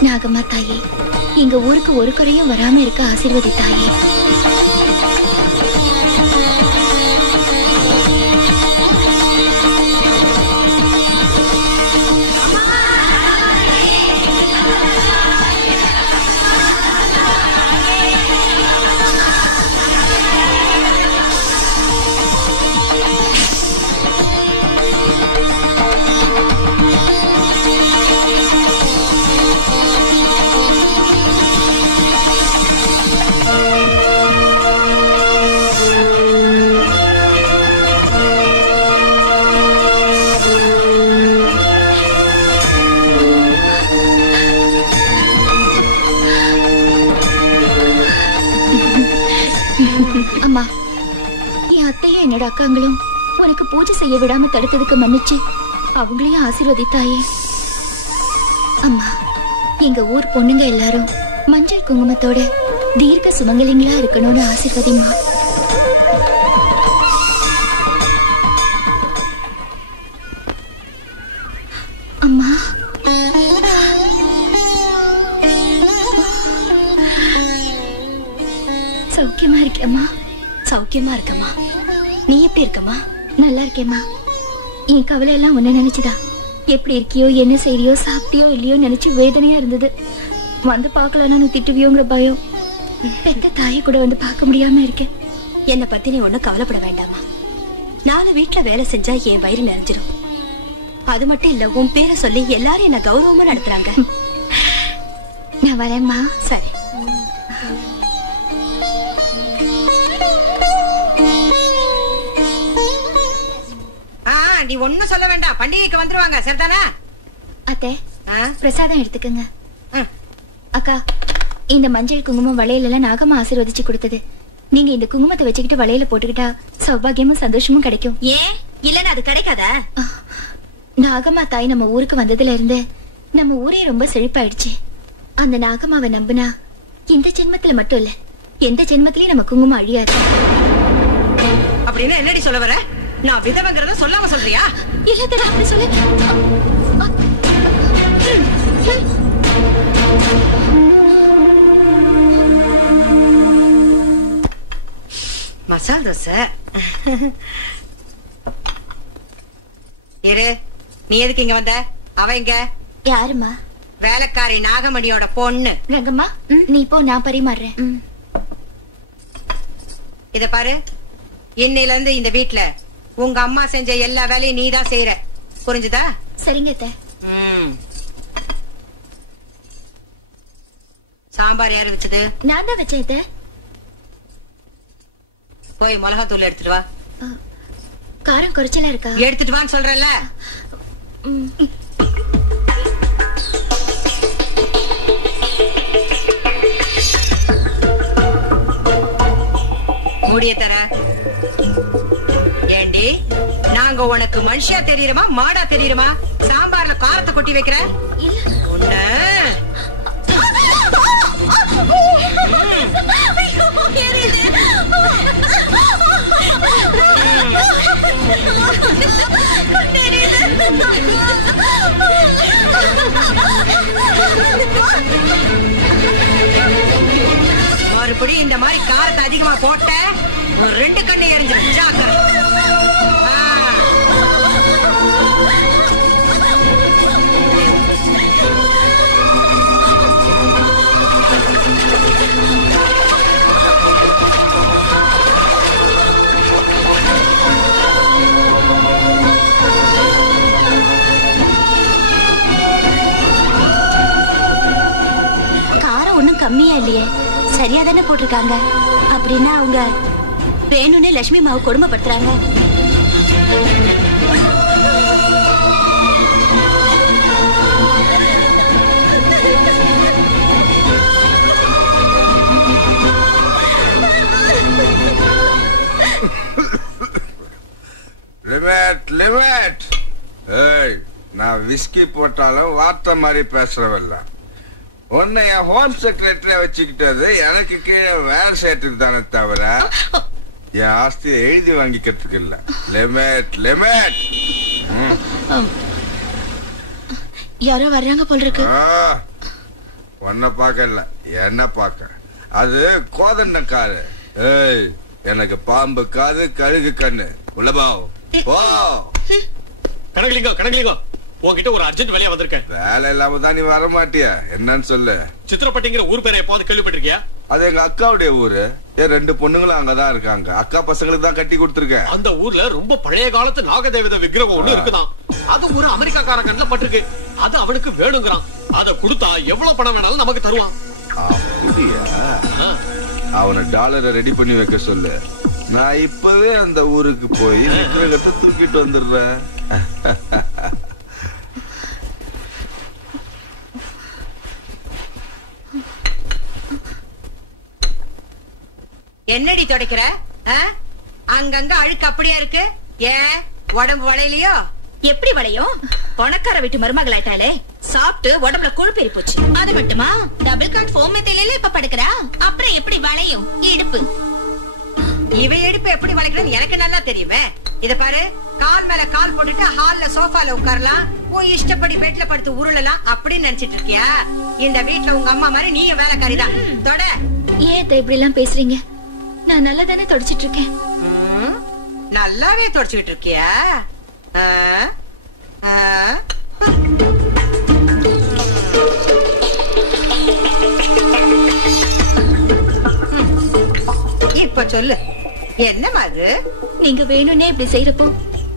நாகம்மா தாயே, எங்க ஊருக்கு ஒரு குறையும் வராம இருக்க ஆசீர்வதி தாயே. அம்மா, என் அத்தையும் என்னோட அக்காங்களும் உனக்கு பூஜை செய்ய விடாம தடுத்ததுக்கு மன்னிச்சு அவங்களையும் ஆசீர்வதித்தாயே. அம்மா, எங்க ஊர் பொண்ணுங்க எல்லாரும் மஞ்சள் குங்குமத்தோட தீர்க்க சுமங்கலிங்களா இருக்கணும்னு ஆசீர்வதிம்மா. அம்மா, சௌக்கியமா இருக்கேம்மா? சௌக்கியமா இருக்கம்மா. நீ எப்படி இருக்கம்மா? நல்லா இருக்கேம்மா. என் கவலை எல்லாம் உன்ன நினைச்சுதா. எப்படி இருக்கியோ, என்ன செய்யறியோ, சாப்பிட்டியோ இல்லையோ நினைச்சு வேதனையா இருந்தது. வந்து பாக்கலன்னா நீ திட்டுவியோங்கிற பயம். பெத்த தாயை கூட வந்து பார்க்க முடியாம இருக்கேன். என்னை பத்தி நீ ஒண்ணும் கவலைப்பட வேண்டாமா. 4 வீட்டுல வேலை செஞ்சா என் வயிறு நிறைஞ்சிரும். அது மட்டும் இல்ல, உன் பேரை சொல்லி எல்லாரும் என்ன கௌரவமா நடத்துறாங்க. நான் வரேம்மா. சரி. நீ ஒண்ணும் சொல்ல வேண்டாம், பண்டிகைக்கு வந்துருவாங்க. சரிதானா? அத்தை, பிரசாதம் எடுத்துக்கங்க. அக்கா, இந்த மஞ்சள் குங்குமம் வளையல் எல்லாம் நாகம்மா ஆசீர்வதிச்சு கொடுத்தது. நீங்க இந்த குங்குமத்தை வச்சுக்கிட்டு வளையல போட்டுக்கிட்டா சௌபாகியமும் சந்தோஷமும் கிடைக்கும். ஏன் இல்லன்னா அது கிடைக்காதா? நாகம்மா தாய் நம்ம ஊருக்கு வந்ததுல இருந்து நம்ம ஊரே ரொம்ப செழிப்பாயிடுச்சு. அந்த நாகம்மாவை நம்பினா இந்த ஜென்மத்துல மட்டும் இல்ல, எந்த ஜென்மத்திலயும் நம்ம குங்குமம் அழியாது. அப்படின்னா என்னடி சொல்ல வர? நான் விதவங்கிறத சொல்லாம சொல்றியா? இல்ல தடா, அப்படி சொல்லு. மசால் தோசை. இரு, நீ எதுக்கு இங்க வந்த? அவ எங்க? யாருமா? வேலைக்காரி நாகமணியோட பொண்ணு. ரங்கம்மா, நீ போ, நான் பரிமாறுறேன். இத பாரு, இன்னையில இருந்து இந்த வீட்டுல உங்க அம்மா செஞ்ச எல்லா வேலையும் நீதான் செய்யற. புரிஞ்சுதா? சரிங்க அத்தை. சாம்பார் யாரு வச்சது? நான் தான் வச்சேன் அத்தை. போய் மிளகாத்தூள் எடுத்துட்டு வா. காரம் குறைச்சலா இருக்கா? எடுத்துட்டு வான்னு சொல்றல. மூடிய தர. ஏண்டி, நாங்க உனக்கு மனுஷியா தெரியுமா மாடா தெரியுமா? சாம்பார்ல காரத்தை கொட்டி வைக்கிற. மறுபடியும் இந்த மாதிரி காரத்தை அதிகமா போட்ட ஒரு 2 கண்ணை எரிஞ்சிடும். ஜாக்கிரதை. காரம் ஒண்ணும் கம்மியா இல்லையே, சரியா தானே போட்டிருக்காங்க. அப்படின்னா அவங்க வேணும்னே லட்சுமி மாவு கொடுமைப்படுத்துறாங்க. Limit limit. ஏய், நான் விஸ்கி போட்டாலும் வார்த்தை மாதிரி பேசுறவல்ல. உன்னை என் ஹோம் செக்ரட்டரியா வச்சுக்கிட்டது எனக்கு கீழே வேலை செய்யறதுக்கு தானே தவிர என் ஆஸ்தியை எழுதி வாங்கிக்கிறதுக்கு இல்ல. Limit limit. யாரோ வர்றாங்க போல் இருக்கு. உன்னை பார்க்க இல்ல, என்ன பார்க்க. அது கோதண்ட காரு. ஏய், எனக்கு பாம்பு காது கழுகு கண்ணு. உள்ளபா கனகலிங்கம், கனகலிங்கம், உன்கிட்ட ஒரு அர்ஜென்ட் வேலையா வந்திருக்கேன். வேலை இல்லாம தான் நீ வர மாட்டியா? என்னன்னு சொல்லு. சித்திரப்பட்டிங்கிற ஊர் பேரை எப்போது கேள்விப்பட்டிருக்கியா? அது எங்க அக்காவுடைய ஊரு. 2 பொண்ணுங்களும் அங்கதான் இருக்காங்க. அக்கா பசங்களுக்கு தான் கட்டி கொடுத்துருக்கேன். அந்த ஊர்ல ரொம்ப பழைய காலத்து நாகதேவத விக்கிரகம் ஒண்ணு இருக்குதான். அது ஒரு அமெரிக்காக்கார கண்ணுல பட்டிருக்கு. அது அவனுக்கு வேணுங்கிறான். அத கொடுத்தா எவ்வளவு பணம் வேணாலும் நமக்கு தருவான். அப்படியா? அவனை டாலரை ரெடி பண்ணி வைக்க சொல்லு. நான் இப்பவே அந்த ஊருக்கு போய் விக்கிரகத்தை தூக்கிட்டு வந்துடுறேன். என்னடி துடைக்கிற? அங்கங்க அழுக்கு அப்படியே இருக்கு. ஏன் உடம்பு வளையலையோ? எப்படி வளையும்? பணக்கார வீட்டு மருமகளாயிட்டாலே சாப்பிட்டு உடம்புல கொழுப்பேறி போச்சு. அது மட்டுமா, டபுள் காட் ஃபோம் மெத்தையில இப்ப படுக்கிறா. அப்புறம் எப்படி வளையும் இடுப்பு? இவ இடுப்பு எப்படி வளைக்கணும் எனக்கு நல்லா தெரியுமே. இத பாரு, கால் மேல கால் போட்டுட்டு ஹால்ல சோஃபால உட்காரலாம், உன் இஷ்டப்படி பெட்ல படுத்து உருளலாம் அப்படின்னு நினைச்சிட்டு இருக்கியா? இந்த வீட்டுல உங்க அம்மா மாதிரி நீயும் வேலைக்காரிதான். தொட. ஏன் இப்படி எல்லாம் பேசுறீங்க? நான் நல்லா தானே தொடச்சிட்டு இருக்கேன். நல்லாவே தொடச்சுக்கிட்டு இருக்கியா? இப்ப சொல்லு, என்னமா அது? நீங்க வேணும்னே இப்படி செய்யறப்போ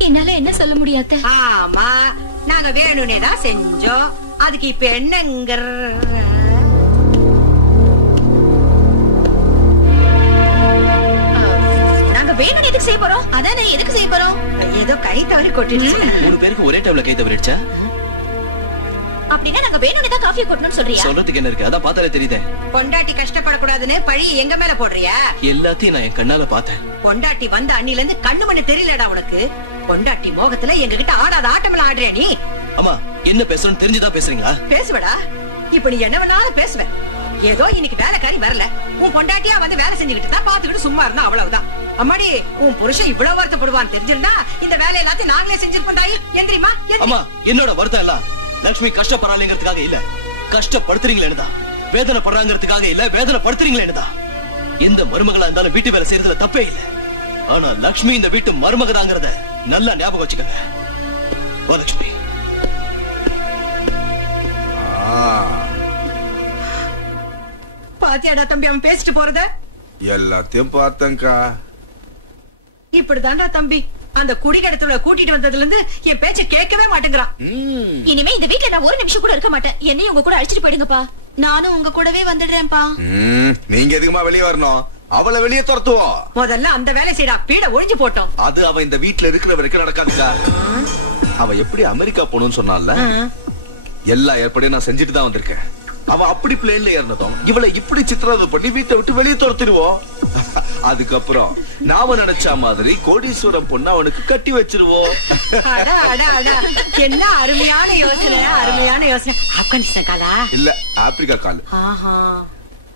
என்னால என்ன சொல்ல முடியாத? ஆமா, நாங்க வேணும்னே தான் செஞ்சோம். அதுக்கு இப்ப என்னங்க? நாங்க வேணும் எதுக்கு செய்ய போறோம்? அதானே எதுக்கு செய்ய போறோம்? ஏதோ கை தவறி கொட்டிடுச்சு. 3 பேருக்கு ஒரே டைம்ல கை தவறிடுச்சா? அப்படின்னா நாங்க வேணும்னே தான் காஃபியை கொட்டணும்னு சொல்றியா? சொல்றதுக்கு என்ன இருக்கு? அதான் பார்த்தாலே தெரியுதே. பொண்டாட்டி கஷ்டப்படக்கூடாதுன்னு பழி எங்க மேல போடுறியா? எல்லாத்தையும் நான் என் கண்ணால பார்த்தேன். பொண்டாட்டி வந்த அண்ணில இருந்து கண்ணு மண்ணு தெரியலடா உனக்கு. பொண்டாட்டி மோகத்துல எங்க கிட்ட ஆடாத ஆட்டமெல்லாம் ஆடுறியா நீ? அம்மா, என்ன பேசணும்னு தெரிஞ்சுதான் பேசுறீங்களா? பேசுவடா, இப்ப நீ என்ன வேணாலும் பேசுவ. ஏதோ இன்னைக்கு வேலைக்காரி வரல, உன் பொண்டாட்டியா வந்து வேலை செஞ்சுக்கிட்டு தான் பாத்துக்கிட்டு சும்மா இருந்தா அவ்வளவுதான். அம்மாடி, உன் புருஷன் இவ்வளவு வருத்தப்படுவான்னு தெரிஞ்சிருந்தா இந்த வேலை எல்லாத்தையும் நாங்களே செஞ்சிருப்போம். தாயி எந்திரிமா. அம்மா, என்னோட வருத்தம் எல்லாம் லட்சுமி கஷ்டப்படுறாங்கிறதுக்காக இல்ல, கஷ்டப்படுத்துறீங்களேன்னு தான். வேதனை படுறாங்கிறதுக்காக இல்ல, வேதனை படுத்துறீங்களேன்னு தான். எந்த மருமகளா இருந்தாலும் வீட்டு வேலை செய்யறதுல தப்பே இல்ல. ஆனா லட்சுமி இந்த வீட்டு மருமகதாங்கிறத நல்லா ஞாபகம் வச்சுக்கங்க. ஓ லட்சுமி. பாத்தியாடா தம்பி அவன் பேசிட்டு போறத? எல்லாத்தையும் பார்த்தேன்க்கா. இப்படிதான்டா தம்பி, அந்த குடிகடத்துல கூட்டிட்டு வந்ததுல இருந்து என் பேச்ச கேட்கவே மாட்டேங்கிறான். இனிமே இந்த வீட்டுல நான் ஒரு நிமிஷம் கூட இருக்க மாட்டேன். என்னையும் உங்க கூட அழைச்சிட்டு போயிடுங்கப்பா. நானும் உங்க கூடவே வந்துடுறேன்ப்பா. நீங்க எதுக்குமா வெளியே வரணும்? அவளை வெளியே துரத்துவோம். முதல்ல அந்த வேலை செய்யடா, பீட ஒழிஞ்சு போட்டோம். அது அவ இந்த வீட்டுல இருக்கிற வரைக்கும் நடக்காதுக்கா. அவ எப்படி அமெரிக்கா போகணும்னு சொன்னால, எல்லா ஏற்பாடையும் நான் செஞ்சுட்டு தான் வந்திருக்கேன். அவ அப்படி பிளேன்ல ஏறினதும் இவளை இப்படி சித்திரவதை பண்ணி வீட்டை விட்டு வெளியே துரத்திடுவோம். அதுக்கப்புறம் நாம நினைச்ச மாதிரி கோடீஸ்வரம் பொண்ணு அவனுக்கு கட்டி வச்சிருவோம். என்ன அருமையான யோசனை, அருமையான யோசனை. ஆப்கானிஸ்தான் காலா? இல்ல, ஆப்பிரிக்கா கால்.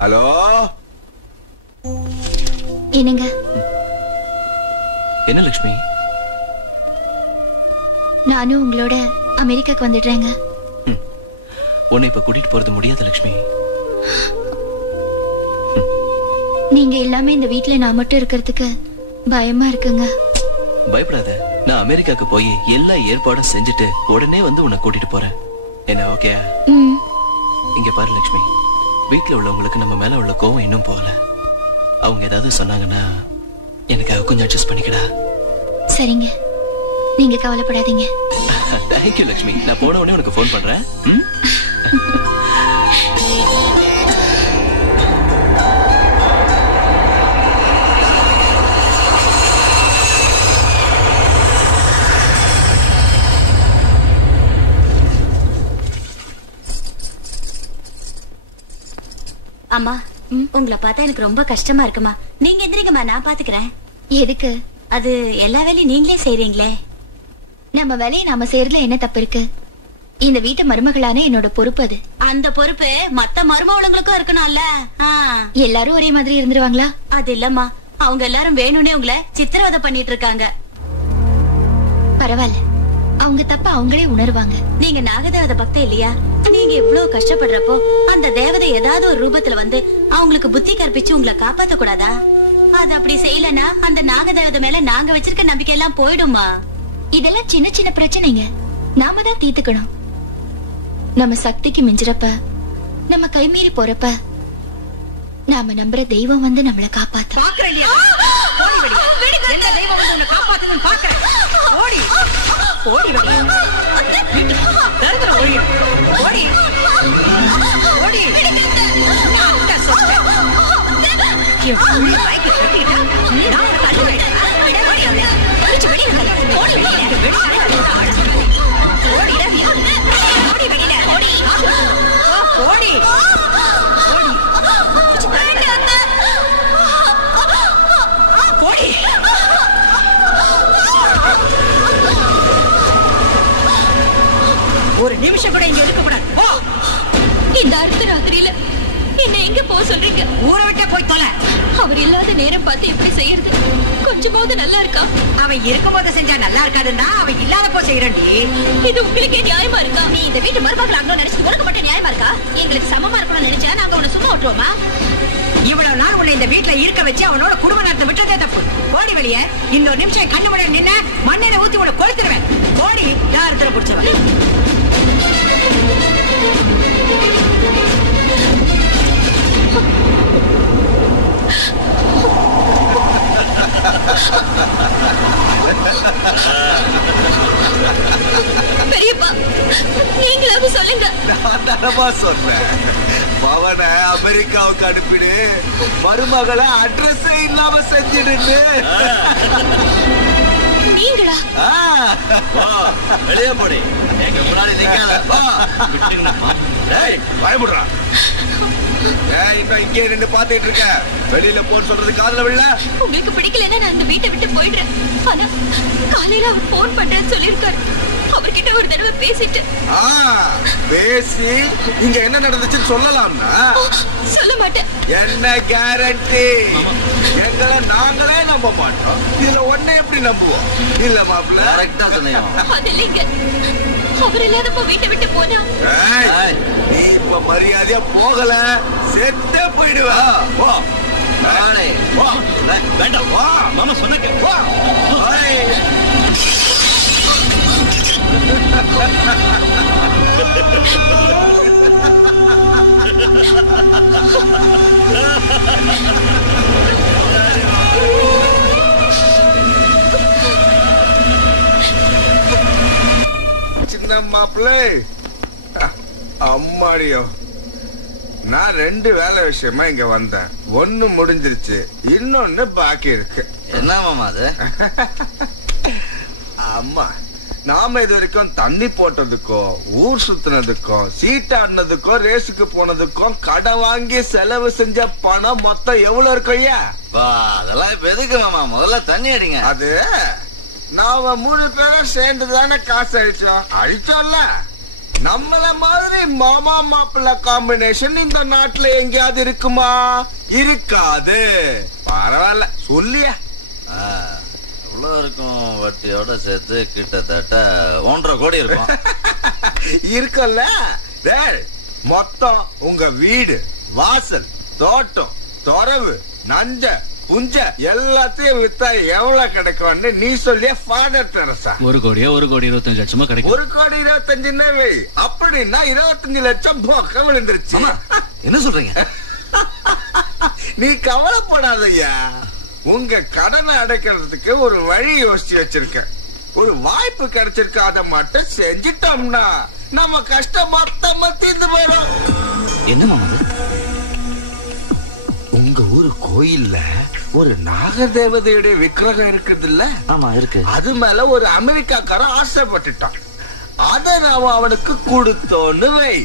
ஹலோ, என்னங்க? என்ன லட்சுமி? நானும் உங்களோட அமெரிக்காக்கு வந்துடுறேங்க. உன்னை இப்ப கூட்டிட்டு போறது முடியாது லட்சுமி. நீங்க இல்லாம இந்த வீட்டுல நான் மட்டும் இருக்கிறதுக்கு பயமா இருக்குங்க. பயப்படாத, நான் அமெரிக்காக்கு போய் எல்லா ஏற்பாடும் செஞ்சுட்டு உடனே வந்து உன்னை கூட்டிட்டு போறேன். என்ன ஓகே? இங்க பாரு லட்சுமி, வீட்டுல உள்ளவங்களுக்கு நம்ம மேல உள்ள கோவம் இன்னும் போகல. அவங்க ஏதாவது சொன்னாங்கன்னா எனக்காக கொஞ்சம் அட்ஜஸ்ட் பண்ணிக்கடா. சரிங்க, நீங்க கவலைப்படாதீங்க. தேங்க்யூ லட்சுமி. நான் போன உடனே உனக்கு போன் பண்றேன். அம்மா, உங்களை பார்த்தா எனக்கு ரொம்ப கஷ்டமா இருக்குமா. நீங்க எந்திரிங்கம்மா, நான் பாத்துக்கிறேன். எதுக்கு? அது எல்லா வேலையும் நீங்களே செய்றீங்களே. நம்ம வேலையை நாம செய்யறதுல என்ன தப்பு இருக்கு? இந்த வீட்டு மருமகளான என்னோட பொறுப்பு அது. அந்த பொறுப்பு மத்த மருமகளுங்களுக்கும் இருக்கணும்ல. எல்லாரும் ஒரே மாதிரி இருந்துருவாங்களா? அது இல்லம்மா, அவங்க எல்லாரும் வேணும்னே உங்களை சித்திரவதை பண்ணிட்டு இருக்காங்க. பரவாயில்ல, அவங்க தப்ப அவங்களே உணர்வாங்க. நீங்க நாகதேவதை பக்தி இல்லையா? நீங்க இவ்வளவு கஷ்டப்படுறப்போ அந்த தேவதை ஏதாவது ஒரு ரூபத்துல வந்து அவங்களுக்கு புத்தி கற்பிச்சு உங்களை காப்பாத்த கூடாதா? அது அப்படி செய்யலன்னா அந்த நாகதேவதை மேல நாங்க வச்சிருக்க நம்பிக்கை எல்லாம் போயிடுமா? இதெல்லாம் சின்ன சின்ன பிரச்சனைங்க, நாம தான் தீர்த்துக்கணும். நம்ம சக்திக்கு மிஞ்சிறப்ப, நம்ம கைமீறி போறப்ப நாம நம்புற தெய்வம் வந்து நம்மள காப்பாத்து. போடி ஒரு நிமிஷம் கூட இங்க இருக்க கூடாது. போ. இந்த அடுத்த ராத்திரியில என்ன எங்க போக சொல்றீங்க? ஊரை விட்டே போய் தொலை. அவர் இல்லாத நேரம் பார்த்து எப்படி செய்யறது? கொஞ்சமாவது நல்லா இருக்கா? அவன் இருக்கும் போது செஞ்சா நல்லா இருக்காதுன்னா அவன் இல்லாத போ செய்யறண்டி. இது உங்களுக்கே நியாயமா இருக்கா? நீ இந்த வீட்டு மருமகள் ஆகணும்னு நினைச்சு உனக்கு மட்டும் நியாயமா இருக்கா? எங்களுக்கு சமமா இருக்கணும்னு நினைச்சா நாங்க உன்னை சும்மா விட்டுருவோமா? இவ்வளவு நாள் உன்னை இந்த வீட்டுல இருக்க வச்சு அவனோட குடும்ப நடத்த விட்டதே தப்பு. போடி வெளியே. இன்னொரு நிமிஷம் கண்ணு முன்னாடி நின்ன மண்ணில ஊத்தி உன்னை கொளுத்துருவேன். போடி. யார் தர பிடிச்சவன்? பெரியப்பா, நீங்களாவது சொல்லுங்க. நான் தரமா சொன்னேன். பவனை அமெரிக்காவுக்கு அனுப்பிடு, மருமகளை அட்ரஸ் இல்லாம செஞ்சிடுன்னு. நீங்களா? வெளியே போடி. எங்க முன்னாடி நிக்காத. பயமுடுறா. இன்னும் இங்கே நின்று பாத்துட்டு இருக்க. வெளியில போன்னு சொல்றது காதுல விழல. உங்களுக்கு பிடிக்கலன்னா நான் இந்த வீட்டை விட்டு போயிடுறேன். ஆனா காலையில அவர் போன் பண்றேன்னு சொல்லிருக்காரு. அவர்கிட்ட ஒரு தடவை பேசிட்டு பேசி இங்க என்ன நடந்துச்சுன்னு சொல்லலாம்னா சொல்ல மாட்டேன். என்ன கேரண்டி? எங்களை நாங்களே நம்ப மாட்டோம். இதுல ஒன்ன எப்படி நம்புவோம்? இல்ல மாப்பிள்ள, கரெக்டா சொன்னீங்க. அது இல்லைங்க. அவர் இல்லாதப்போ வீட்டை விட்டு போனா நீ இப்ப மரியாதையா போகல, செத்தே போயிடுவா. போ. வேண்டாம். மாமா சொன்ன போ. சின்ன மாப்பிள்ளை, அம்மாடியோ, நான் 2 வேலை விஷயமா இங்க வந்தேன். ஒண்ணு முடிஞ்சிருச்சு, இன்னொன்னு பாக்கி இருக்கு. என்ன மாமா அது? அம்மா, நாம இது வரைக்கும் தண்ணி போட்டதுக்கோ, ஊர் சுத்தினதுக்கும், சீட்டாடினதுக்கோ, ரேஸுக்கு போனதுக்கும், கடை வாங்கி செலவு செஞ்ச பணம் மொத்தம் எவ்வளவு இருக்கும்? ஐயா, அதெல்லாம் இப்ப எதுக்கு மாமா? முதல்ல தண்ணி அடிங்க. அது நாம 3 பேரும் சேர்ந்துதானே காசு அழிச்சோம்ல. நம்மள மாதிரி மாமா மாப்பிள்ள காம்பினேஷன் இந்த நாட்டுல எங்கேயாவது இருக்குமா? இருக்காது. பரவாயில்ல, சொல்லியா எவ்வளவு இருக்கும்? வட்டியோட சேர்த்து கிட்டத்தட்ட 1.5 கோடி இருக்கும். இருக்குல்ல. மொத்தம் உங்க வீடு, வாசல், தோட்டம், தொரவு, நஞ்ச, புஞ்ச எல்லாத்தையும் வித்தா எவ்வளவு கிடைக்கும்னு நீ சொல்லிய ஃபாதர் தெரசா? 1 கோடியா 1,25,00,000 கிடைக்கும். 1,25,00,000 அப்படின்னா 25 லட்சம் போக்க விழுந்துருச்சு. என்ன சொல்றீங்க? நீ கவலைப்படாதய்யா. உங்க கடனை அடைக்கிறதுக்கு ஒரு வழி யோசிச்சு வச்சிருக்க. ஒரு வாய்ப்பு கிடைச்சிருக்கு. அதை மட்டும் செஞ்சிட்டோம்னா நம்ம கஷ்டம் மொத்தமா தீர்ந்து போயிடும். என்ன மாமா? உங்க ஊரு கோயில்ல ஒரு நாகதேவதையுடைய விக்கிரகம் இருக்குது இல்ல? ஆமா இருக்கு. அது மேல ஒரு அமெரிக்காக்காரன் ஆசைப்பட்டுட்டான். அத நாம அவனுக்கு கொடுத்தோன்னு வை,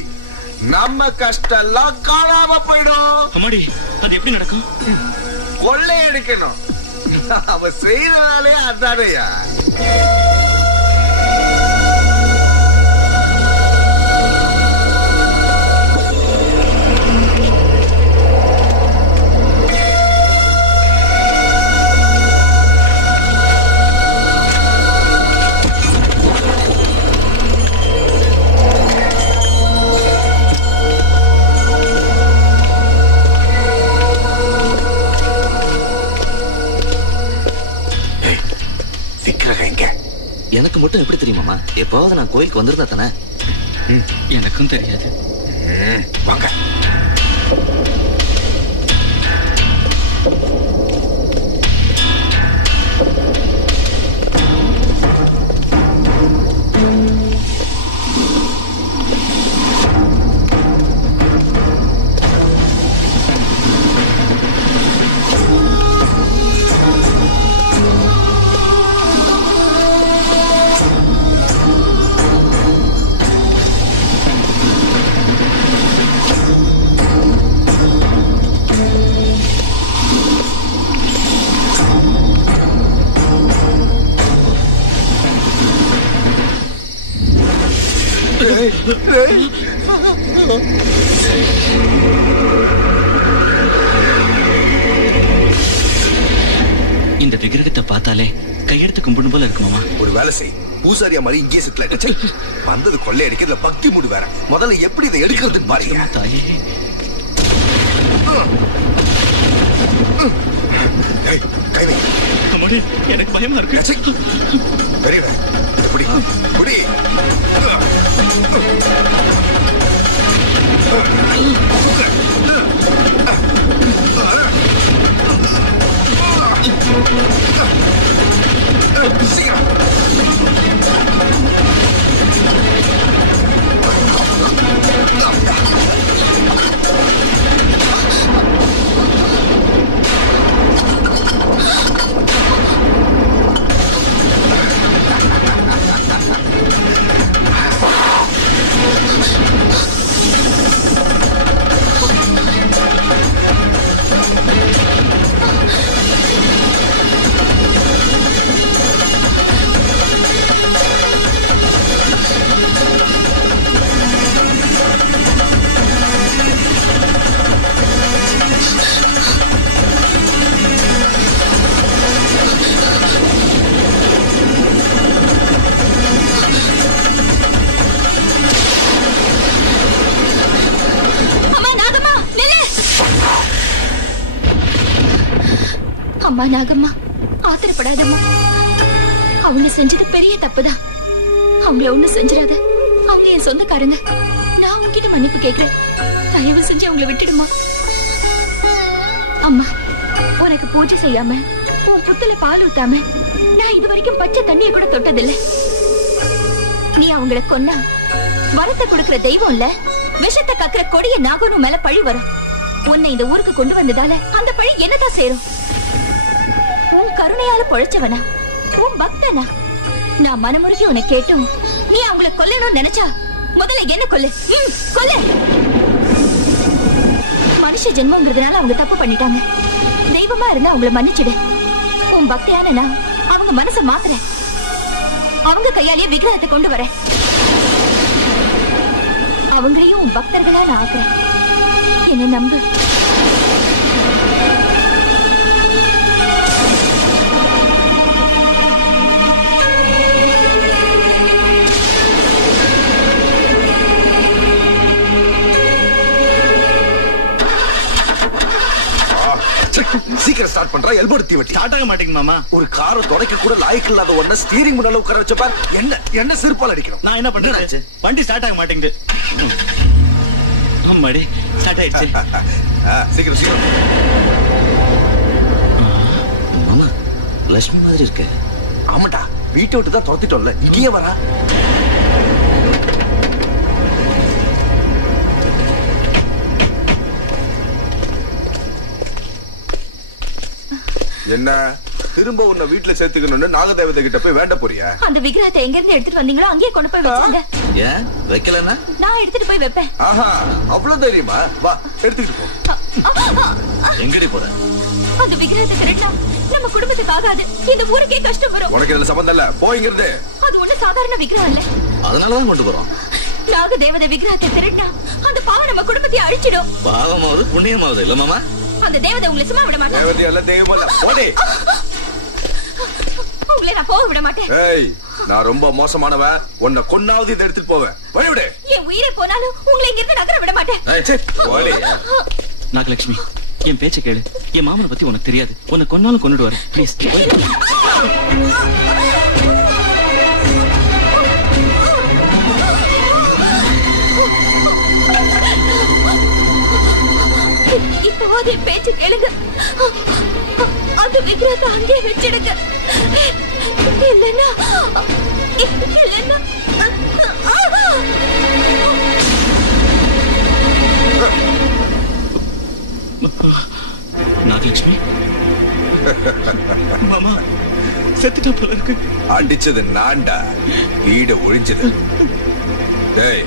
நம்ம கஷ்டம் எல்லாம் காணாம போயிடும். அம்மாடி, அது எப்படி நடக்கும்? கொள்ளையடிக்கணும். அவன் செய்யற வேலையே அதானையா. எனக்கு மட்டும் எப்படி தெரியுமாமா? எப்பாவது நான் கோயிலுக்கு வந்திருந்தா தானே? எனக்கும் தெரியாது. வாங்க. இந்த விக்கிரகத்தை பார்த்தாலே கையெடுத்து கும்பிடும் போல இருக்கு மாமா. ஒரு வேலை செய், பூசாரியா மாதிரி இங்கே செட்டில் ஆயிடுச்சு. வந்தது கொள்ளை அடிக்கிறதுல பக்தி மூடு வேற. முதல்ல எப்படி இதை எடுக்கிறதுன்னு பாருங்க. தாயே கைவை அம்மாடி, எனக்கு பயமா இருக்கு. பெரியவன் எப்படி குடி அம்மா நாகம்மா, ஆத்திரப்படாதம்மா. அவங்க செஞ்சது பெரிய தப்புதான். அவங்கள ஒண்ணு செஞ்சிடாத. அவங்க என் சொந்தக்காரங்க. நான் உங்ககிட்ட மன்னிப்பு கேட்கிறேன். தயவு செஞ்சு அவங்கள விட்டுடுமா. அம்மா, உனக்கு பூஜை செய்யாம உன் புத்துல பால் ஊத்தாம நான் இது வரைக்கும் பச்சை தண்ணிய கூட தொட்டதில்லை. நீ அவங்கள கொன்னா வரத்தை கொடுக்கிற தெய்வம் இல்ல, விஷத்தை கக்குற கொடிய நாகனு மேல பழி வரும். உன்னை இந்த ஊருக்கு கொண்டு வந்ததால அந்த பழி என்னதான் சேரும்? உன் கருணையால பொழைச்சவனா, உன் பக்தனா? நான் மனமுருகி உன்னை கேட்டும் நீ அவங்களை கொல்லணும்னு நினைச்சா முதல்ல என்ன கொல்லு. கொல்லு. மனுஷ ஜென்மங்கிறதுனால அவங்க தப்பு பண்ணிட்டாங்க. தெய்வமா இருந்தா அவங்களை மன்னிச்சிடு. உன் பக்தியான நான் அவங்க மனசை மாத்துறேன். அவங்க கையாலேயே விக்கிரகத்தை கொண்டு வர அவங்களையும் உன் பக்தர்களா நான் ஆக்குறேன். என்ன நம்பு. சீக்கிரம் ஸ்டார்ட் பண்றா. எல்போ தீ வட்டி ஸ்டார்ட் ஆக மாட்டேங்க மாமா. ஒரு காரை துடைக்க கூட லாய்க்கு இல்லாத ஒண்ண ஸ்டீரிங் முன்னால உட்கார வச்ச பார். என்ன சிறுப்பால் அடிக்கணும். நான் என்ன பண்றேன்? வண்டி ஸ்டார்ட் ஆக மாட்டேங்குது. அம்மாடி, ஸ்டார்ட் ஆயிடுச்சு. சீக்கிரம் சீக்கிரம். மாமா, லட்சுமி மாதிரி இருக்கு. ஆமாட்டா, வீட்டை விட்டு தான் துரத்திட்டோம்ல, இங்கேயே வரா. என்ன திரும்ப உன்னை வீட்டுல சேர்த்துக்கணும்னு நாகதேவதை கிட்ட போய் வேண்ட போறியா? அந்த விக்கிரகத்தை எங்க இருந்து எடுத்துட்டு வந்தீங்களோ அங்கேயே கொண்டு போய் வச்சுங்க. ஏன் வைக்கலன்னா? நான் எடுத்துட்டு போய் வைப்பேன். ஆஹா, அவ்வளவு தைரியமா? வா, எடுத்துக்கிட்டு போ. எங்கடி போற? அந்த விக்கிரகத்தை திருடினா நம்ம குடும்பத்துக்கு ஆகாது. இந்த ஊருக்கே கஷ்டம் வரும். உனக்கு இதுல சம்பந்தம் இல்ல, போய்ங்கிறது. அது ஒண்ணு சாதாரண விக்கிரகம் இல்ல. அதனாலதான் கொண்டு போறோம். நாகதேவதை விக்கிரகத்தை திருடினா அந்த பாவம் நம்ம குடும்பத்தை அழிச்சிடும். பாவமாவது புண்ணியமாவது இல்ல மாமா. அந்த தேவதை உங்களை சும்மா விட மாட்டேன். தேவதை அல்ல, தெய்வம் அல்ல. போடே. உங்களை நான் போக விட மாட்டேன். ஏய், நான் ரொம்ப மோசமானவன். உன்னை கொன்னாவது இதை எடுத்துட்டு போவேன். போய்விடு. என் உயிரை போனாலும் உங்களை இங்க இருந்து நகர விட மாட்டேன். போடே. நாகலட்சுமி, என் பேச்ச கேளு. என் மாமனை பத்தி உனக்கு தெரியாது. உன்னை கொன்னாலும் கொண்டுட்டு வரேன். ப்ளீஸ். இப்போது என் பேச்சு கேளுங்க. அந்த விக்கிரகத்தை அங்கே வச்சிடுங்க. இல்லைன்னா நாகலட்சுமி, மாமா செத்துட்ட போல இருக்கு. அடிச்சது நான்டா, வீட ஒழிஞ்சது. டேய்,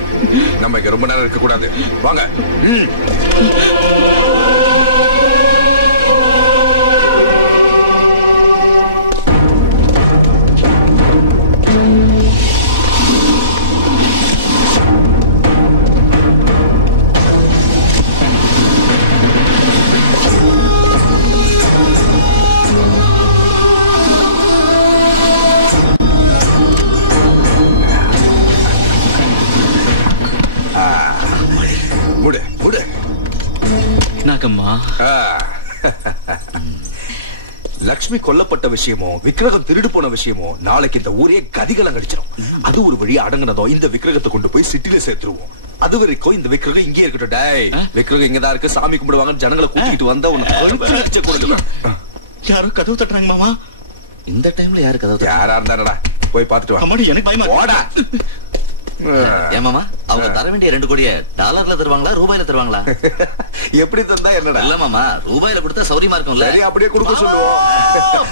நம்ம இங்க ரொம்ப நேரம் இருக்க கூடாது. வாங்க. இல்லம்மா. லக்ஷ்மி கொல்லப்பட்ட விஷயமோ விக்கிரகம் திருடு போன விஷயமோ நாளைக்கு இந்த ஊரே கதிகலம் கடிச்சிடும். அது ஒரு வழி அடங்கினதோ இந்த விக்கிரகத்தை கொண்டு போய் சிட்டில சேர்த்துருவோம். அது வரைக்கும் இந்த விக்கிரகம் இங்கே இருக்கட்டும். டேய், விக்கிரகம் இங்கதான் இருக்கு, சாமி கும்பிடுவாங்க, ஜனங்களை கூட்டிட்டு வந்தா உனக்கு யாரும் கதவு தட்டுறாங்க மாமா. இந்த டைம்ல யாரு கதவு? யாரா இருந்தாடா, போய் பாத்துட்டு வா. அம்மாடி, எனக்கு பயமா ஓடா. ஏமாமா, அவங்க தர வேண்டிய 2 கோடியை டாலர்ல தருவாங்களா ரூபாயில தருவாங்களா? எப்படி தந்தா என்னடா? இல்ல மாமா, ரூபாயில கொடுத்தா சௌரியமா இருக்கும்ல. சரி, அப்படியே கொடுக்க சொல்லுவோம்.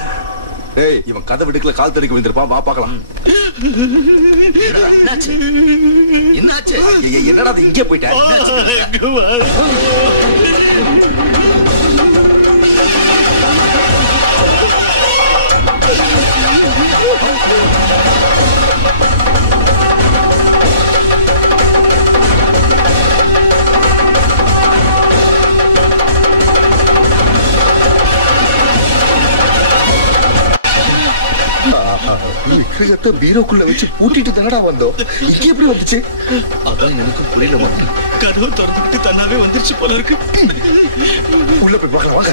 ஏய், இவன் கதை விடுக்கல கால் தடிக்க வந்திருப்பான், வா பாக்கலாம். என்னாச்சு? என்னாச்சு? என்னடா அது இங்கே போயிட்ட? விக்கிரகத்தை பீரோக்குள்ள வச்சு பூட்டிட்டு தானடா வந்தோம். இங்க எப்படி வந்துச்சு? அதான் எனக்கு புரியல மாமா. கதவு திறந்துக்கிட்டு தன்னாவே வந்துருச்சு போல இருக்கு. உள்ள போய் பார்க்கலாம் வாங்க.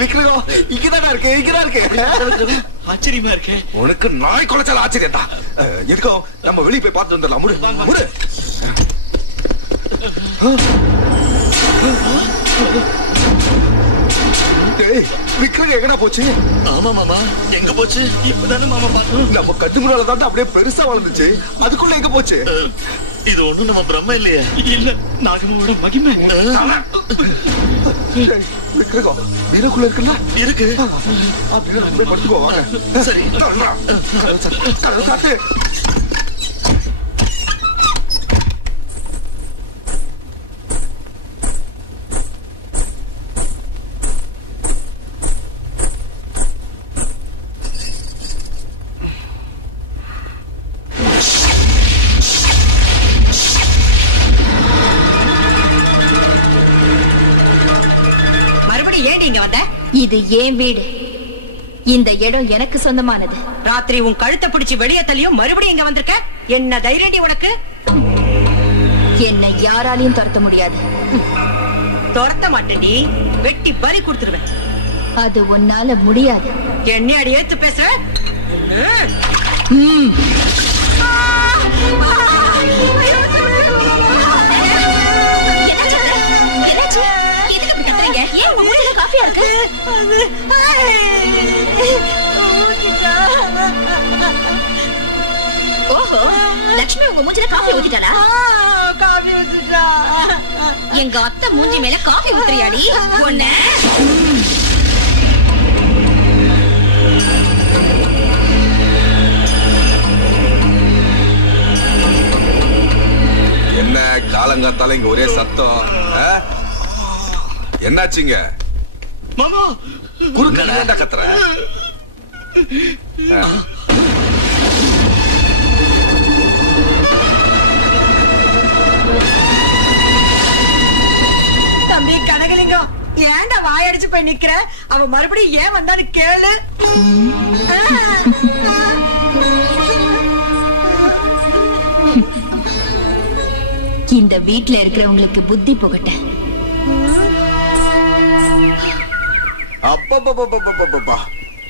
விக்கிரகம் இங்கதான் இருக்கு, இங்கதான் இருக்கு. ஆச்சரியமா இருக்கு. உனக்கு நாய் குலைச்சால ஆச்சரியம் தான். எதுக்கும் நம்ம வெளியே போய் பார்த்து வந்துடலாம். முடு முடு. விக்கிரகம் எங்கடா போச்சு? ஆமா மாமா, எங்க போச்சு? இப்பதானே மாமா பார்த்தோம். நம்ம கண்ணு முன்னால தான் அப்படியே பெருசா வளர்ந்துச்சு. அதுக்குள்ள எங்க போச்சு? இது ஒண்ணும் நம்ம பிரம்ம இல்லையா? இல்ல, நாகமோட மகிமை. விக்கிரகம் வீரக்குள்ள இருக்குல்ல? இருக்கு. அப்படியே நம்ம போய் படுத்துக்கோ வாங்க. சரி. கதவு சாத்து. இது என் வீடு. இந்த இடம் எனக்கு சொந்தமானது. ராத்திரி உன் கழுத்தை பிடிச்சு வெளியே தள்ளியும் மறுபடியும் இங்க வந்திருக்க. என்ன தைரியடி உனக்கு? என்னை யாராலையும் துரத்த முடியாது. துரத்த மாட்டேன், வெட்டி பறி கொடுத்துருவேன். அது உன்னால முடியாது. என்ன அடி ஏத்து பேச? ஏன் உங்க மூஞ்சில காஃபியா இருக்கு? ஓஹோ, லட்சுமி உங்க மூஞ்சில காஃபி ஊத்திட்டாளா? காஃபி ஊத்திட்டா. எங்க அத்தை மூஞ்சி மேல காஃபி ஊத்துறியாடி? ஒண்ணு என்ன காலங்காத்தால இங்க ஒரே சத்தம்? என்னாச்சுங்க மாமா? குறுக்க ஏன்டா கத்துற? தம்பி கனகலிங்கம், ஏன்டா வாயடிச்சு போய் நிக்கிற? அவ மறுபடியும் ஏன் வந்தான்னு கேளு. இந்த வீட்ல இருக்கிறவங்களுக்கு புத்தி புகட்ட. அப்பா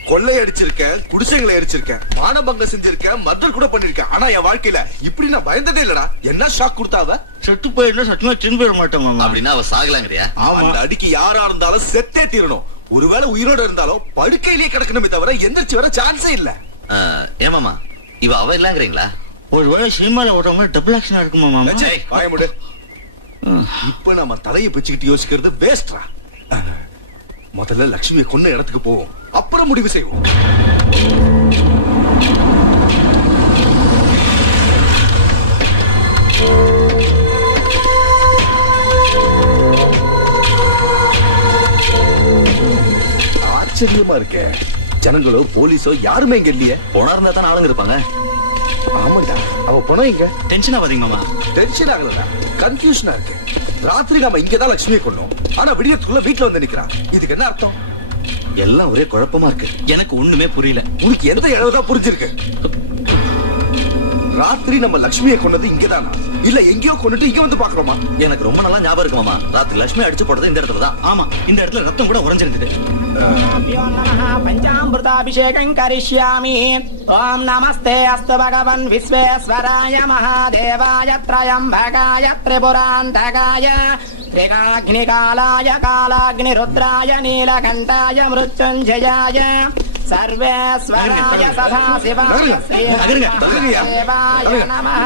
கொள்ளை அடிச்சிருக்கேன், குடிசைகளை அடிச்சிருக்கேன், மானபங்கம் செஞ்சிருக்கேன், மர்டர் கூட பண்ணிருக்கேன். ஆனா என் வாழ்க்கையில இப்படி நான் பயந்ததே இல்லடா. என்ன ஷாக் கொடுத்தாவ? செத்து போயிருந்தா சத்தியமா திரும்பி வர மாட்டோம் மாமா. அப்படின்னா அவ சாகலாங்கறியா? அந்த அடிக்கு யாரா இருந்தாலும் செத்தே தீரணும். ஒருவேளை உயிரோட இருந்தாலும் படுக்கையிலேயே கிடக்கணுமே தவிர எந்திரிச்சு வர சான்ஸே இல்ல. ஏமாமா, இவ அவ இல்லங்கறீங்களா? ஒருவேளை சினிமால ஓடுறவங்க டபுள் ஆக்ஷனா இருக்குமா மாமா? வாய மூடு. இப்ப நம்ம தலையை பிச்சுக்கிட்டு யோசிக்கிறது வேஸ்ட்ரா. முதல்ல லட்சுமியை கொன்ன இடத்துக்கு போவோம், அப்புறம் முடிவு செய்வோம். ஆச்சரியமா இருக்கே, ஜனங்களோ போலீஸோ யாருமே இங்க இல்லையே. போனா இருந்தா தான் ஆளுங்க இருப்பாங்க. ஆமாண்டா, அவ போனா இங்க. டென்ஷன் ஆகாதீங்க மாமா. டென்ஷன் ஆகலடா, கன்ஃபியூஷனா இருக்கு. ராத்திரி நாம இங்கதான் லட்சுமியை கொண்டோம், ஆனா விடியத்துக்குள்ள வீட்டுல வந்து நிக்கிறான். இதுக்கு என்ன அர்த்தம்? எல்லாம் ஒரே குழப்பமா இருக்கு. எனக்கு ஒண்ணுமே புரியல. உனக்கு எந்த இளவுதான் புரிஞ்சிருக்கு? ராத்திரி நம்ம லட்சுமியை கொண்டது இங்கதானா இல்ல எங்கேயோ கொண்டுட்டு இங்க வந்து பாக்குறோமா? எனக்கு ரொம்ப நல்லா ஞாபகம் இருக்கு மாமா. ராத்திரி லட்சுமி அடிச்சு போட்டது இந்த இடத்துல தான். ஆமா, இந்த இடத்துல ரத்தம் கூட உறைஞ்சிருந்தது. பஞ்சாமிர்தாபிஷேகம் கரிஷ்யாமி. ஓம் நமஸ்தே அஸ்து பகவன் விஸ்வேஸ்வராய மகாதேவாய த்ரயம்பகாய திரிபுராந்தகாய த்ரிகாக்னிகாலாய காலாக்னிருத்ராய நீலகண்டாய மிருத்யுஞ்சயாய சர்வேஸ்வராய சதாசிவாய ஸ்ரீஹரிவாய நமः.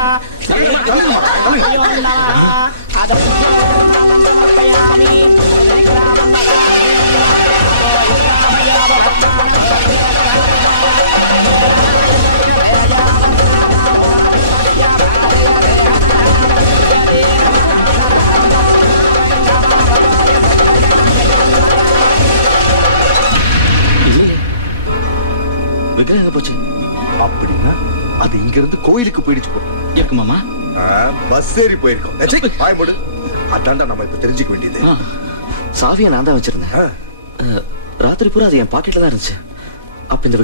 விக்கிரகம் போச்சு அப்படின்னா அது இங்க இருந்து கோயிலுக்கு போயிடுச்சு இருக்கு மாமா. பஸ் ஏறி போயிருக்கோம். பாய் போடு. அதான்டா நம்ம இப்ப தெரிஞ்சுக்க வேண்டியது. சாவியை நான் தான் வச்சிருந்தேன். ராத்திரி பூரா அது என் பாக்கெட்ல தான் இருந்துச்சு. அப்ப இந்த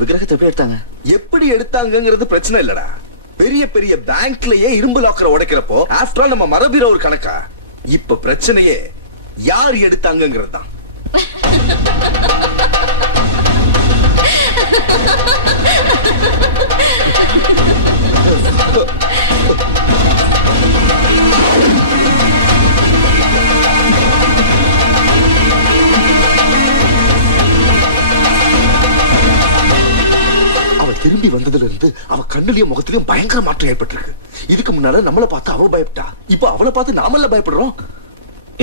விக்கிரகத்தை எப்படி எடுத்தாங்க? எப்படி எடுத்தாங்கிறது பிரச்சனை இல்லடா. பெரிய பெரிய பேங்க்லயே இரும்பு லாக்கரை உடைக்கிறப்போ ஆஃப்டர் ஆல் நம்ம மரபீர ஒரு கணக்கா. இப்ப பிரச்சனையே யார் எடுத்தாங்கிறது தான். அவன் திரும்பி வந்ததுல இருந்து அவ கண்ணுலயும் முகத்திலயும் பயங்கர மாற்றம் ஏற்பட்டிருக்கு. இதுக்கு முன்னால நம்மள பார்த்து அவ பயப்பட்டா, இப்ப அவளை பார்த்து நாமல்ல பயப்படுறோம்.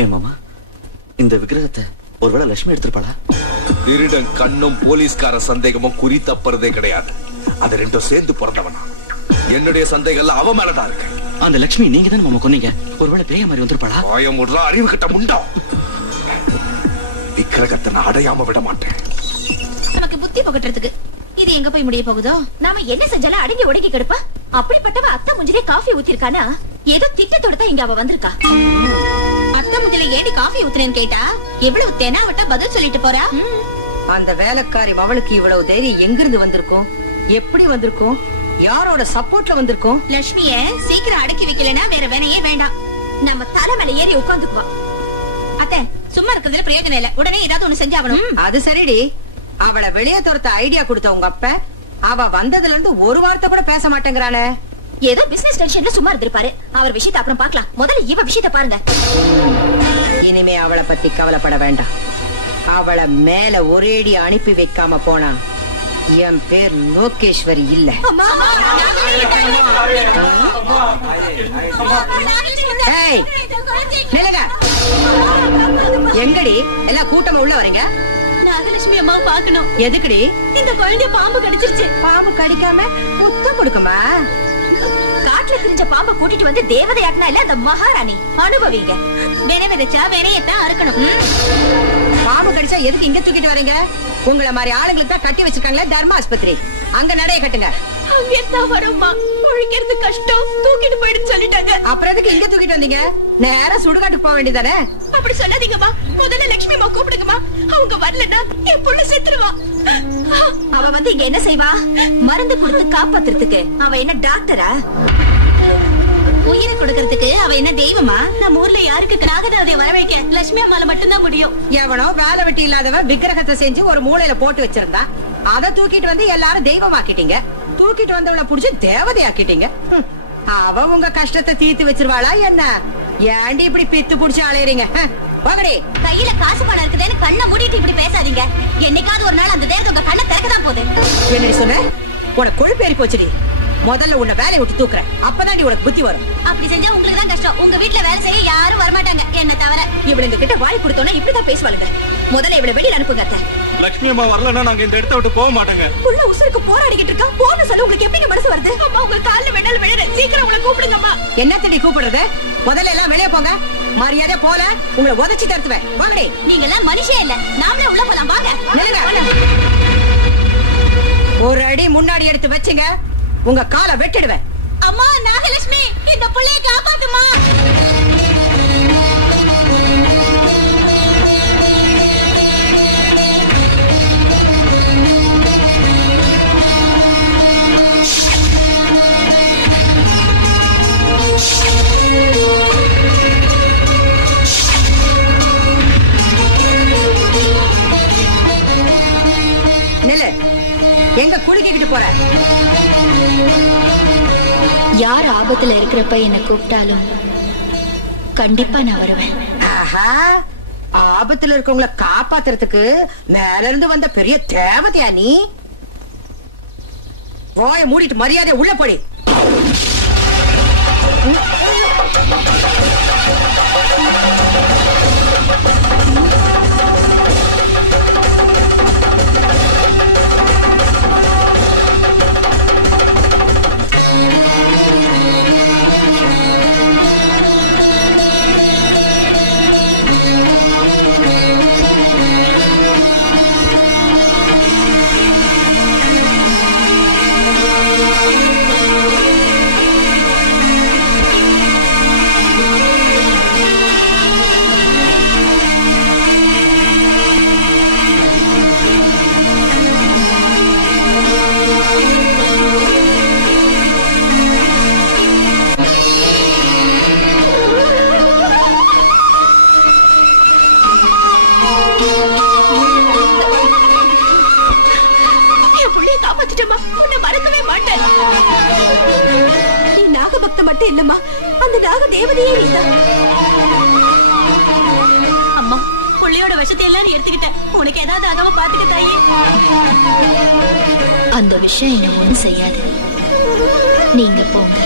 ஏன் மாமா, இந்த விக்கிரகத்தை ஒருவேளை லட்சுமி எடுத்திருப்பாளா? திருடன் கண்ணும் போலீஸ்கார சந்தேகமும் குறி தப்புறதே கிடையாது. அது ரெண்டும் சேர்ந்து பிறந்தவனா. என்னுடைய சந்தேகம் அவ மேலதான் இருக்கு. அந்த லட்சுமி நீங்க தான் மாமா கொன்னீங்க. ஒருவேளை பேய மாதிரி வந்திருப்பாளா? பயமுடுறா, அறிவு கிட்ட முண்டா. விக்கிரகத்தை நான் அடையாம விட மாட்டேன். நமக்கு புத்தி புகட்டுறதுக்கு இது எங்க போய் முடிய போகுதோ? நாம என்ன செஞ்சாலும் அடங்கி ஒடுங்கி கிடப்பா. அப்படிப்பட்டவ அத்தை முஞ்சிலே காஃபி ஊத்திருக்கானா? ஏதோ திட்டத்தோட தான் இங்க அவ வந்திருக்கா. அத்தை முஞ்சில ஏடி காஃபி ஊத்துறேன்னு கேட்டா எவ்வளவு தெனாவட்டா பதில் சொல்லிட்டு போறா. அந்த வேலைக்காரி அவளுக்கு இவ்வளவு தைரியம் எங்கிருந்து வந்திருக்கும்? எப்படி வந்திருக்கும்? யாரோட சப்போர்ட்ல வந்திருக்கும்? லட்சுமிய சீக்கிரம் அடக்கி வைக்கலனா வேற வேணையே வேண்டாம். நம்ம தலை மேல ஏறி உட்காந்துக்குவா. அத்தை சும்மா இருக்கிறதுல பிரயோஜனம் இல்ல. உடனே ஏதாவது ஒண்ணு செஞ்சாகணும். அது சரிடி. அவளை வெளியே துரத்த ஐடியா கொடுத்த உங்க அப்ப அவ வந்ததுல இருந்து ஒரு வார்த்தை கூட பேச மாட்டேங்கிறானே. ஏதோ பிசினஸ் டென்ஷன்ல சும்மா இருந்திருப்பாரு. அவர் விஷயத்தை அப்புறம் பார்க்கலாம். முதல்ல இவ விஷயத்தை பாருங்க. இனிமே அவளை பத்தி கவலைப்பட வேண்டாம். அவளை மேல ஒரேடி அனுப்பி வைக்காம போனா என் பேர் லோகேஸ்வரி இல்ல. எங்கடி எல்லாம் கூட்டமா உள்ள வரீங்க? நாகலட்சுமி அம்மாவை பாக்கணும். எதுக்குடி? இந்த குழந்தைய பாம்பு கடிச்சிருச்சு. பாம்பு கடிக்காம முத்தம் கொடுக்குமா? காட்டுல திரிஞ்ச பாம்பை கூட்டிட்டு வந்து தேவதையாட்டினா இல்ல அந்த மகாராணி. அனுபவிங்க. வேணை விதைச்சா வேணையத்தான் அறுக்கணும். பாம்பு கடிச்சா எதுக்கு இங்க தூக்கிட்டு வரீங்க? உங்களை மாதிரி ஆளுங்களுக்கு தான் கட்டி வச்சிருக்காங்களே தர்ம ஆஸ்பத்திரி. அங்க நடைய கட்டுங்க. அங்கேதான் வரும்மா. ஒழிக்கிறது கஷ்டம். தூக்கிட்டு போயிடுன்னு சொல்லிட்டாங்க. அப்புறம் எதுக்கு இங்க தூக்கிட்டு வந்தீங்க? நேரா சுடுகாட்டுக்கு போக வேண்டியதானே? அப்படி சொல்லாதீங்கம்மா. முதல்ல லட்சுமி அம்மா கூப்பிடுங்கம்மா. அவங்க வரலன்னா என் புள்ள செத்துருவா. அவ வந்து இங்க என்ன செய்வா? மருந்து கொடுத்து காப்பாத்துறதுக்கு. அவ என்ன டாக்டரா? உயிரை கொடுக்கறதுக்கு அவ என்ன தெய்வமா? நம்ம ஊர்ல யாருக்கு நாகதாதைய வரவேற்க லட்சுமி அம்மால மட்டும்தான் முடியும். எவனோ வேலை வெட்டி இல்லாதவன் விக்கிரகத்தை செஞ்சு ஒரு மூலையில போட்டு வச்சிருந்தா அதை தூக்கிட்டு வந்து எல்லாரும் தெய்வமாக்கிட்டீங்க. தூக்கிட்டு வந்தவளை புடிச்சு தேவதையாக்கிட்டீங்க. அவ உங்க கஷ்டத்தை தீர்த்து வச்சிருவாளா என்ன? ஏண்டி இப்படி பித்து புடிச்சு அலையறீங்க? கையில காசு பணம் இருக்குதுன்னு கண்ணை மூடிட்டு இப்படி பேசாதீங்க. என்னைக்காவது ஒரு நாள் அந்த தேவதை உங்க கண்ணை திறக்கதான் போகுது. என்னடி சொன்ன? உனக்கு கொழுப்பு ஏறி போச்சுடி. முதல்ல உன்னை வேலையை விட்டு தூக்குறேன். அப்பதான் உனக்கு புத்தி வரும். அப்படி செஞ்சா உங்களுக்கு தான் கஷ்டம். உங்க வீட்டுல வேலை செய்ய யாரும் வரமாட்டாங்க என்ன தவிர. இவளுங்க கிட்ட வாய் கொடுத்தோன்னா இப்படிதான் பேசுவாளுங்க. முதல்ல இவளை வெளியில அனுப்புங்க. லட்சுமி அம்மா வரலன்னா நாங்க இந்த இடத்த விட்டு போக மாட்டோங்க. புள்ள உசுருக்கு போராடிக்கிட்டு இருக்கா. போன சொல்ல உங்களுக்கு எப்படி மனசு வருது? அம்மா உங்க கால்ல வேணாலும் விழற. சீக்கிரம் உங்களை கூப்பிடுங்கம்மா. என்ன தேடி கூப்பிடுறது? முதல்ல எல்லாம் வெளியே போங்க. மரியாதை போல உங்களை உதச்சி தருத்துவேன். வாங்கடி. நீங்க எல்லாம் மனுஷே இல்ல. நாமளே உள்ள போலாம் வாங்க. ஒரு அடி முன்னாடி எடுத்து வச்சுங்க. உங்க காலை வெட்டிடுவேன். அம்மா நாகலட்சுமி இந்த புள்ளைய காப்பாத்துமா. நில்லு. எங்க குடுக்கிட்டு போற? யார் ஆபத்துல இருக்கிறப்ப என்ன கூப்பிட்டாலும் கண்டிப்பா நான் வருவேன். ஆஹா, ஆபத்துல இருக்கவங்கள காப்பாத்துறதுக்கு மேல இருந்து வந்த பெரிய தேவதையா நீ? வாய மூடிட்டு மரியாதை உள்ள போடி. நீ நாகபக்த மட்டும் இல்லம்மா, அந்த நாக தேவதையே நீதான். அம்மா, புள்ளையோட விஷத்தை எல்லாரும் எடுத்துக்கிட்ட. உனக்கு ஏதாவது ஆகாம பாத்துக்க தாயே. அந்த விஷயம் என்ன ஒண்ணும் செய்யாது. நீங்க போங்க.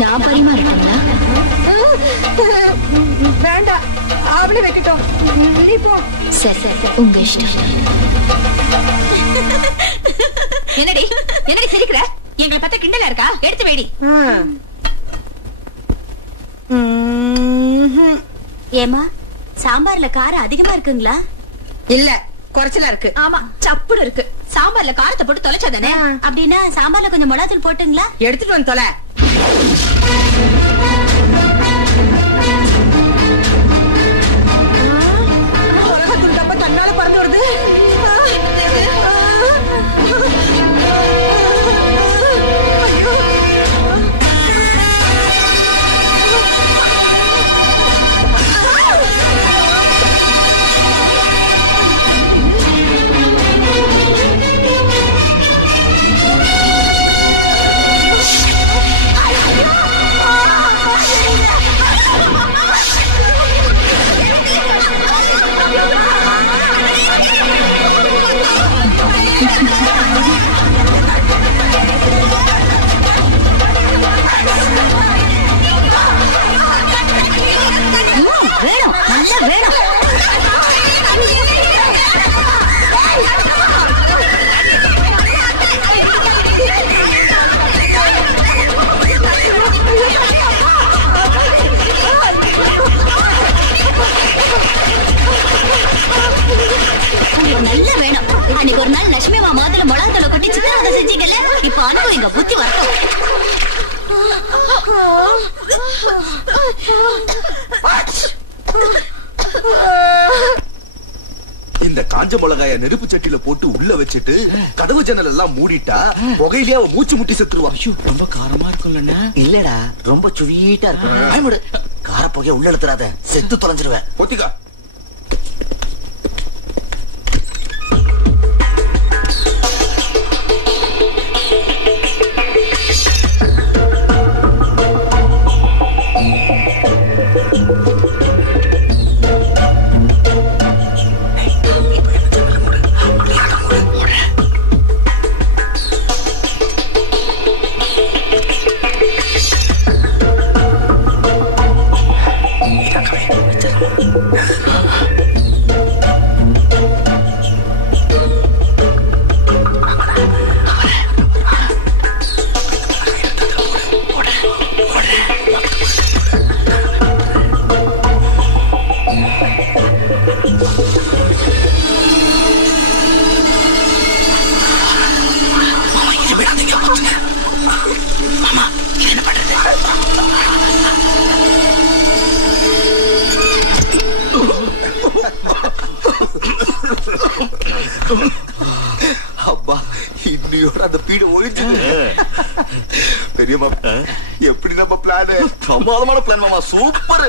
நான் பரிமாறட்டுங்களா? வேண்டாம், அவளே வைக்கட்டும். நீ போ. சரி சரி, உங்க இஷ்டம். என்னடி என்னடி சிரிக்கிற? எங்களை பத்த கிண்டலா இருக்கா? எடுத்து வைடி. ஏமா, சாம்பார்ல காரம் அதிகமா இருக்குங்களா? இல்ல, குறைச்சலா இருக்கு. ஆமா, சப்புடு இருக்கு. சாம்பார்ல காரத்தை போட்டு தொலைச்சாதானே? அப்படின்னா சாம்பார்ல கொஞ்சம் மிளகாத்தூள் போட்டுங்களா? எடுத்துட்டு வந்து தொலை. மிளகாத்தூள் டப்பா தன்னால பறந்து வருது. ஐயோ! லட்சுமி மாமாத்துல மிளகாத்தூளை கொட்டி சித்திரவதை செஞ்சீங்கல்ல, இப்ப அனுபவிங்க, புத்தி வரட்டும். இந்த காஞ்ச மிளகாய நெருப்பு சட்டியில போட்டு உள்ள வச்சுட்டு கதவு ஜன்னல் எல்லாம் மூடிட்டா புகையிலே அவ மூச்சு முட்டி செத்துருவா. ரொம்ப காரமா இருக்கும்ல? இல்லடா, ரொம்ப சுவீட்டா இருக்கும். கார புகைய உள்ள எடுத்துறாத, செத்து தொலைஞ்சிருவேன். பொத்திக்கா. அப்பா, இன்னையோட அந்த பீட ஒழிஞ்சது. பெரியம்மா, எப்படி நம்ம பிளான்? பிரமாதமான பிளான் மாமா, சூப்பர்.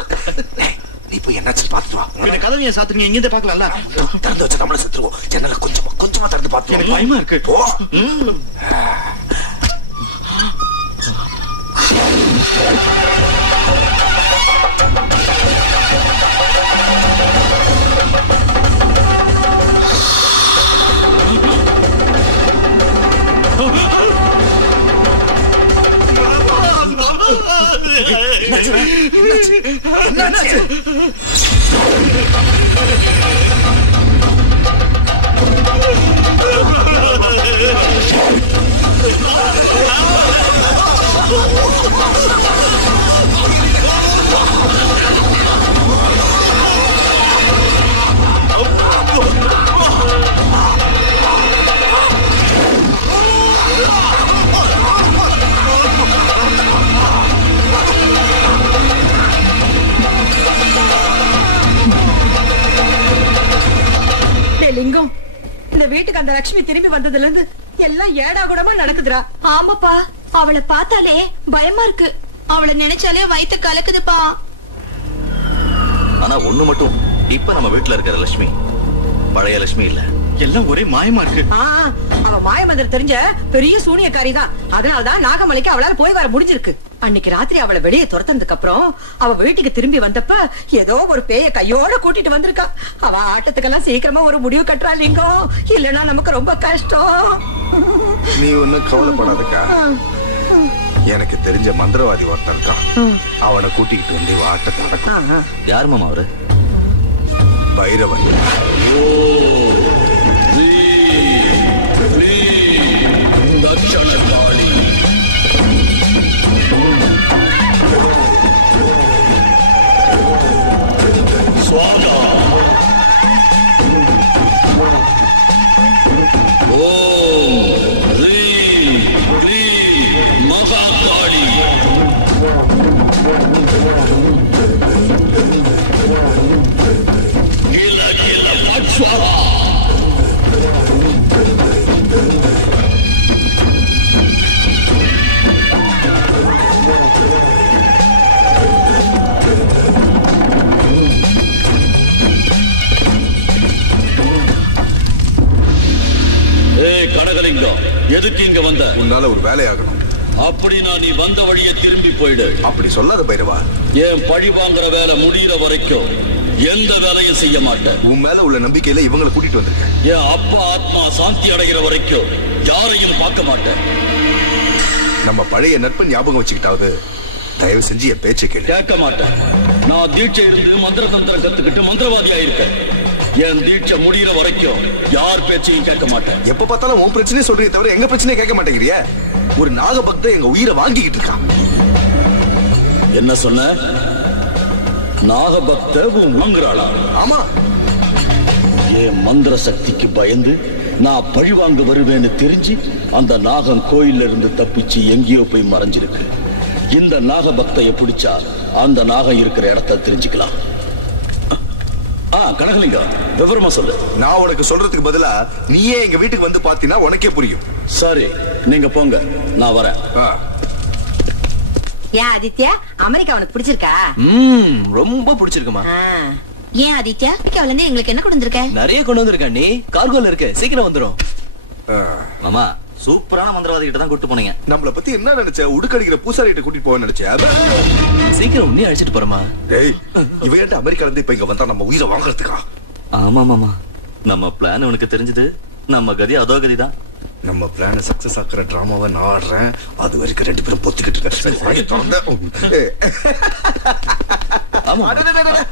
நீ போய் என்னாச்சு பாத்துட்டு வா. இந்த கதவையை சாத்துறீங்க, இங்க இருந்து பாக்கலாம்ல? திறந்து வச்சு நம்மள செத்துருவோம். ஜன்னல கொஞ்சமா திறந்து பாத்து. எனக்கு பயமா இருக்கு. போ. லிங்கம், இந்த வீட்டுக்கு அந்த லட்சுமி திரும்பி வந்ததுல இருந்து எல்லாம் ஏடா கூடமா நடக்குதுடா. ஆமாப்பா, அவளை பார்த்தாலே பயமா இருக்கு. அவளை நினைச்சாலே வயித்து கலக்குதுப்பா. ஆனா ஒண்ணு மட்டும், இப்ப நம்ம வீட்டுல இருக்கிற லட்சுமி பழைய லட்சுமி இல்ல. எல்லாம் ஒரே மாயமா இருக்கு. அவ மாயமந்திரம் தெரிஞ்ச பெரிய சூனியக்காரி தான். அதனாலதான் நாகமலைக்கு அவளால போய் வர முடிஞ்சிருக்கு. அன்னைக்கு ராத்திரி அவளை வெளியே துரத்துனதுக்கு அப்புறம் அவ வீட்டுக்கு திரும்பி வந்தப்ப ஏதோ ஒரு பேய கையோட கூட்டிட்டு வந்திருக்கா. அவ ஆட்டத்துக்கெல்லாம் சீக்கிரமா ஒரு முடிவு கட்டுறா லிங்கம், இல்லன்னா நமக்கு ரொம்ப கஷ்டம். நீ ஒன்னும் கவலைப்படாதக்கா. எனக்கு தெரிஞ்ச மந்திரவாதி ஒருத்தன் இருக்கான். அவனை கூட்டிக்கிட்டு வந்து ஆட்டத்தை நடக்கும். யார் மாமா அவரு? பைரவன். स्वागा ओम ह्रीं क्लीं महाकाली गिला गिला फट स्वाहा கடகலிங்கம், எதுக்கு இங்க வந்த? உன்னால ஒரு வேலையாகணும். அப்படின்னா நீ வந்த வழியை திரும்பி போயிடு. அப்படி சொல்லாத பைரவா. ஏன் பழி வாங்குற வேலை முடிகிற வரைக்கும் எந்த வேலையும் செய்ய மாட்டேன். உன் மேல உள்ள நம்பிக்கையில இவங்களை கூட்டிட்டு வந்திருக்கேன். என் அப்பா ஆத்மா சாந்தி அடைகிற வரைக்கும் யாரையும் பார்க்க மாட்டேன். நம்ம பழைய நட்பு ஞாபகம் வச்சுக்கிட்டாவது தயவு செஞ்சு என் பேச்சை கேளு. கேட்க மாட்டேன். நான் தீட்சை இருந்து மந்திர தந்திரம் கத்துக்கிட்டு மந்திரவாதி ஆயிருக்கேன். என் தீட்சை முடிகிற வரைக்கும் யார் பேச்சையும் கேட்க மாட்டேன். எப்ப பார்த்தாலும் உன் பிரச்சனையே சொல்றீங்க தவிர எங்க பிரச்சனையை கேட்க மாட்டேங்கிறிய. ஒரு நாகபக்த எங்க உயிரை வாங்கிக்கிட்டு இருக்கான். என்ன சொன்ன? நாகபக்த வாங்குறாளா? ஆமா. என் மந்திர சக்திக்கு பயந்து நான் பழிவாங்க வருவேன்னு தெரிஞ்சு அந்த நாகம் கோயில்ல இருந்து தப்பிச்சு எங்கேயோ போய் மறைஞ்சிருக்கு. இந்த நாக பக்தைய பிடிச்சா அந்த நாகம் இருக்கிற இடத்த தெரிஞ்சுக்கலாம். கனகலிங்கம், விவரமா சொல்லு. நான் உனக்கு சொல்றதுக்கு பதிலா நீயே எங்க வீட்டுக்கு வந்து பாத்தீங்கன்னா உனக்கே புரியும். சரி, நீங்க போங்க, நான் வரேன். ஏன் ஆதித்யா, அமெரிக்கா உனக்கு பிடிச்சிருக்கா? ரொம்ப பிடிச்சிருக்குமா. ஏன் ஆதித்யா, அமெரிக்காவில இருந்து எங்களுக்கு என்ன கொண்டு வந்திருக்க? நிறைய கொண்டு வந்திருக்க. நீ கார்கோல இருக்கு, சீக்கிரம் வந்துரும். மாமா, சூப்பரான மந்திரவாதி கிட்ட தான் கூட்டு போனீங்க. நம்மள பத்தி என்ன நினைச்ச? உடுக்கடிக்கிற பூசாரி கிட்ட கூட்டிட்டு போவேன்னு நினைச்சேன். சீக்கிரம் உன்னை அழைச்சிட்டு போறமா. டேய், இவன் அமெரிக்கால இருந்து இப்ப இங்க வந்தா நம்ம உயிரை வாங்குறதுக்கா? ஆமா மாமா, நம்ம பிளான் உனக்கு தெரிஞ்சது. நம்ம கதி அதோ கதிதான். நம்ம பிளான் சக்சஸ் ஆக்குற டிராமாவை நான் ஆடுறேன். அது வரைக்கும் 2 பேரும் பொத்திக்கிட்டு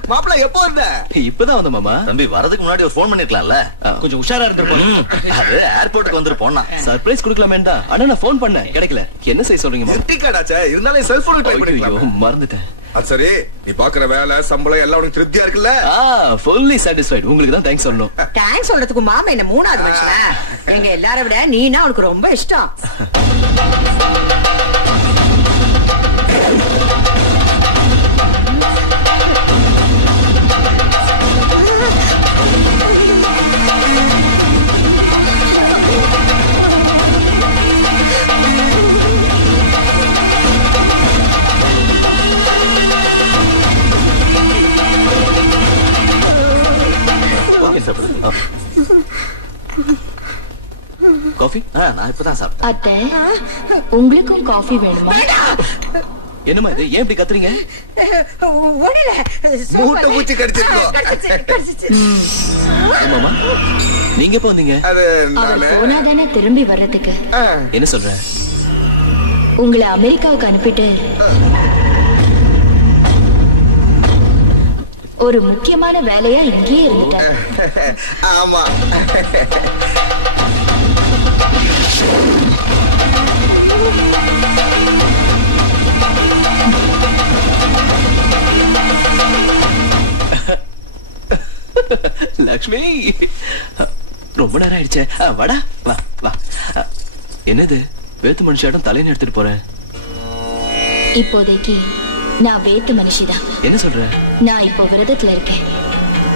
மாப்பிள்ள எப்போ வந்த? இப்பதான் வந்த மாமா. தம்பி வரதுக்கு முன்னாடி ஒரு போன் பண்ணிருக்கலாம்ல. கொஞ்சம் உஷாரா இருந்திருப்போம். அது ஏர்போர்ட்டுக்கு வந்து போனா சர்ப்ரைஸ் கொடுக்கலாமேண்டா. ஆனா நான் போன் பண்ணேன், கிடைக்கல. என்ன செய்ய சொல்றீங்க? டிக்கெட்டாச்சே, இருந்தாலும் செல்போன் ட்ரை பண்ணிக்கலாம். மறந்துட்டேன். அது சரி, நீ பாக்குற வேலை சம்பளம் எல்லாம் உனக்கு திருப்தியா இருக்குல்ல? Fully satisfied. உங்களுக்கு தான் தேங்க்ஸ் சொல்லணும். தேங்க்ஸ் சொல்றதுக்கு மாமா என்ன மூணாவது மனுஷனா? எங்க எல்லாரை விட நீனா உனக்கு ரொம்ப இஷ்டம். காஃபி? நான் இப்பதான் சாப்பிட்டேன். அத்தை, உங்களுக்கும் காஃபி வேணுமா? என்னமா இது? ஏன் இப்படி கத்துறீங்க? மூட்டை பூச்சி கடிச்சிருக்கோம். மாமா, நீங்க எப்ப வந்தீங்க? அவர் போனாதானே திரும்பி வர்றதுக்கு. என்ன சொல்ற? உங்களை அமெரிக்காவுக்கு அனுப்பிட்டு ஒரு முக்கியமான வேலையா இங்கேயே இருந்துட்டார். ஆமா. லக்ஷ்மி, ரொம்ப நேரம் ஆயிடுச்சே. வாடா, வா வா. என்னது வேத்து மனுஷாட்டம் தலைன்னு எடுத்துட்டு போறேன்? இப்போதைக்கு நான் வேத்து மனுஷிதான். என்ன சொல்ற? நான் இப்போ விரதத்துல இருக்கேன்.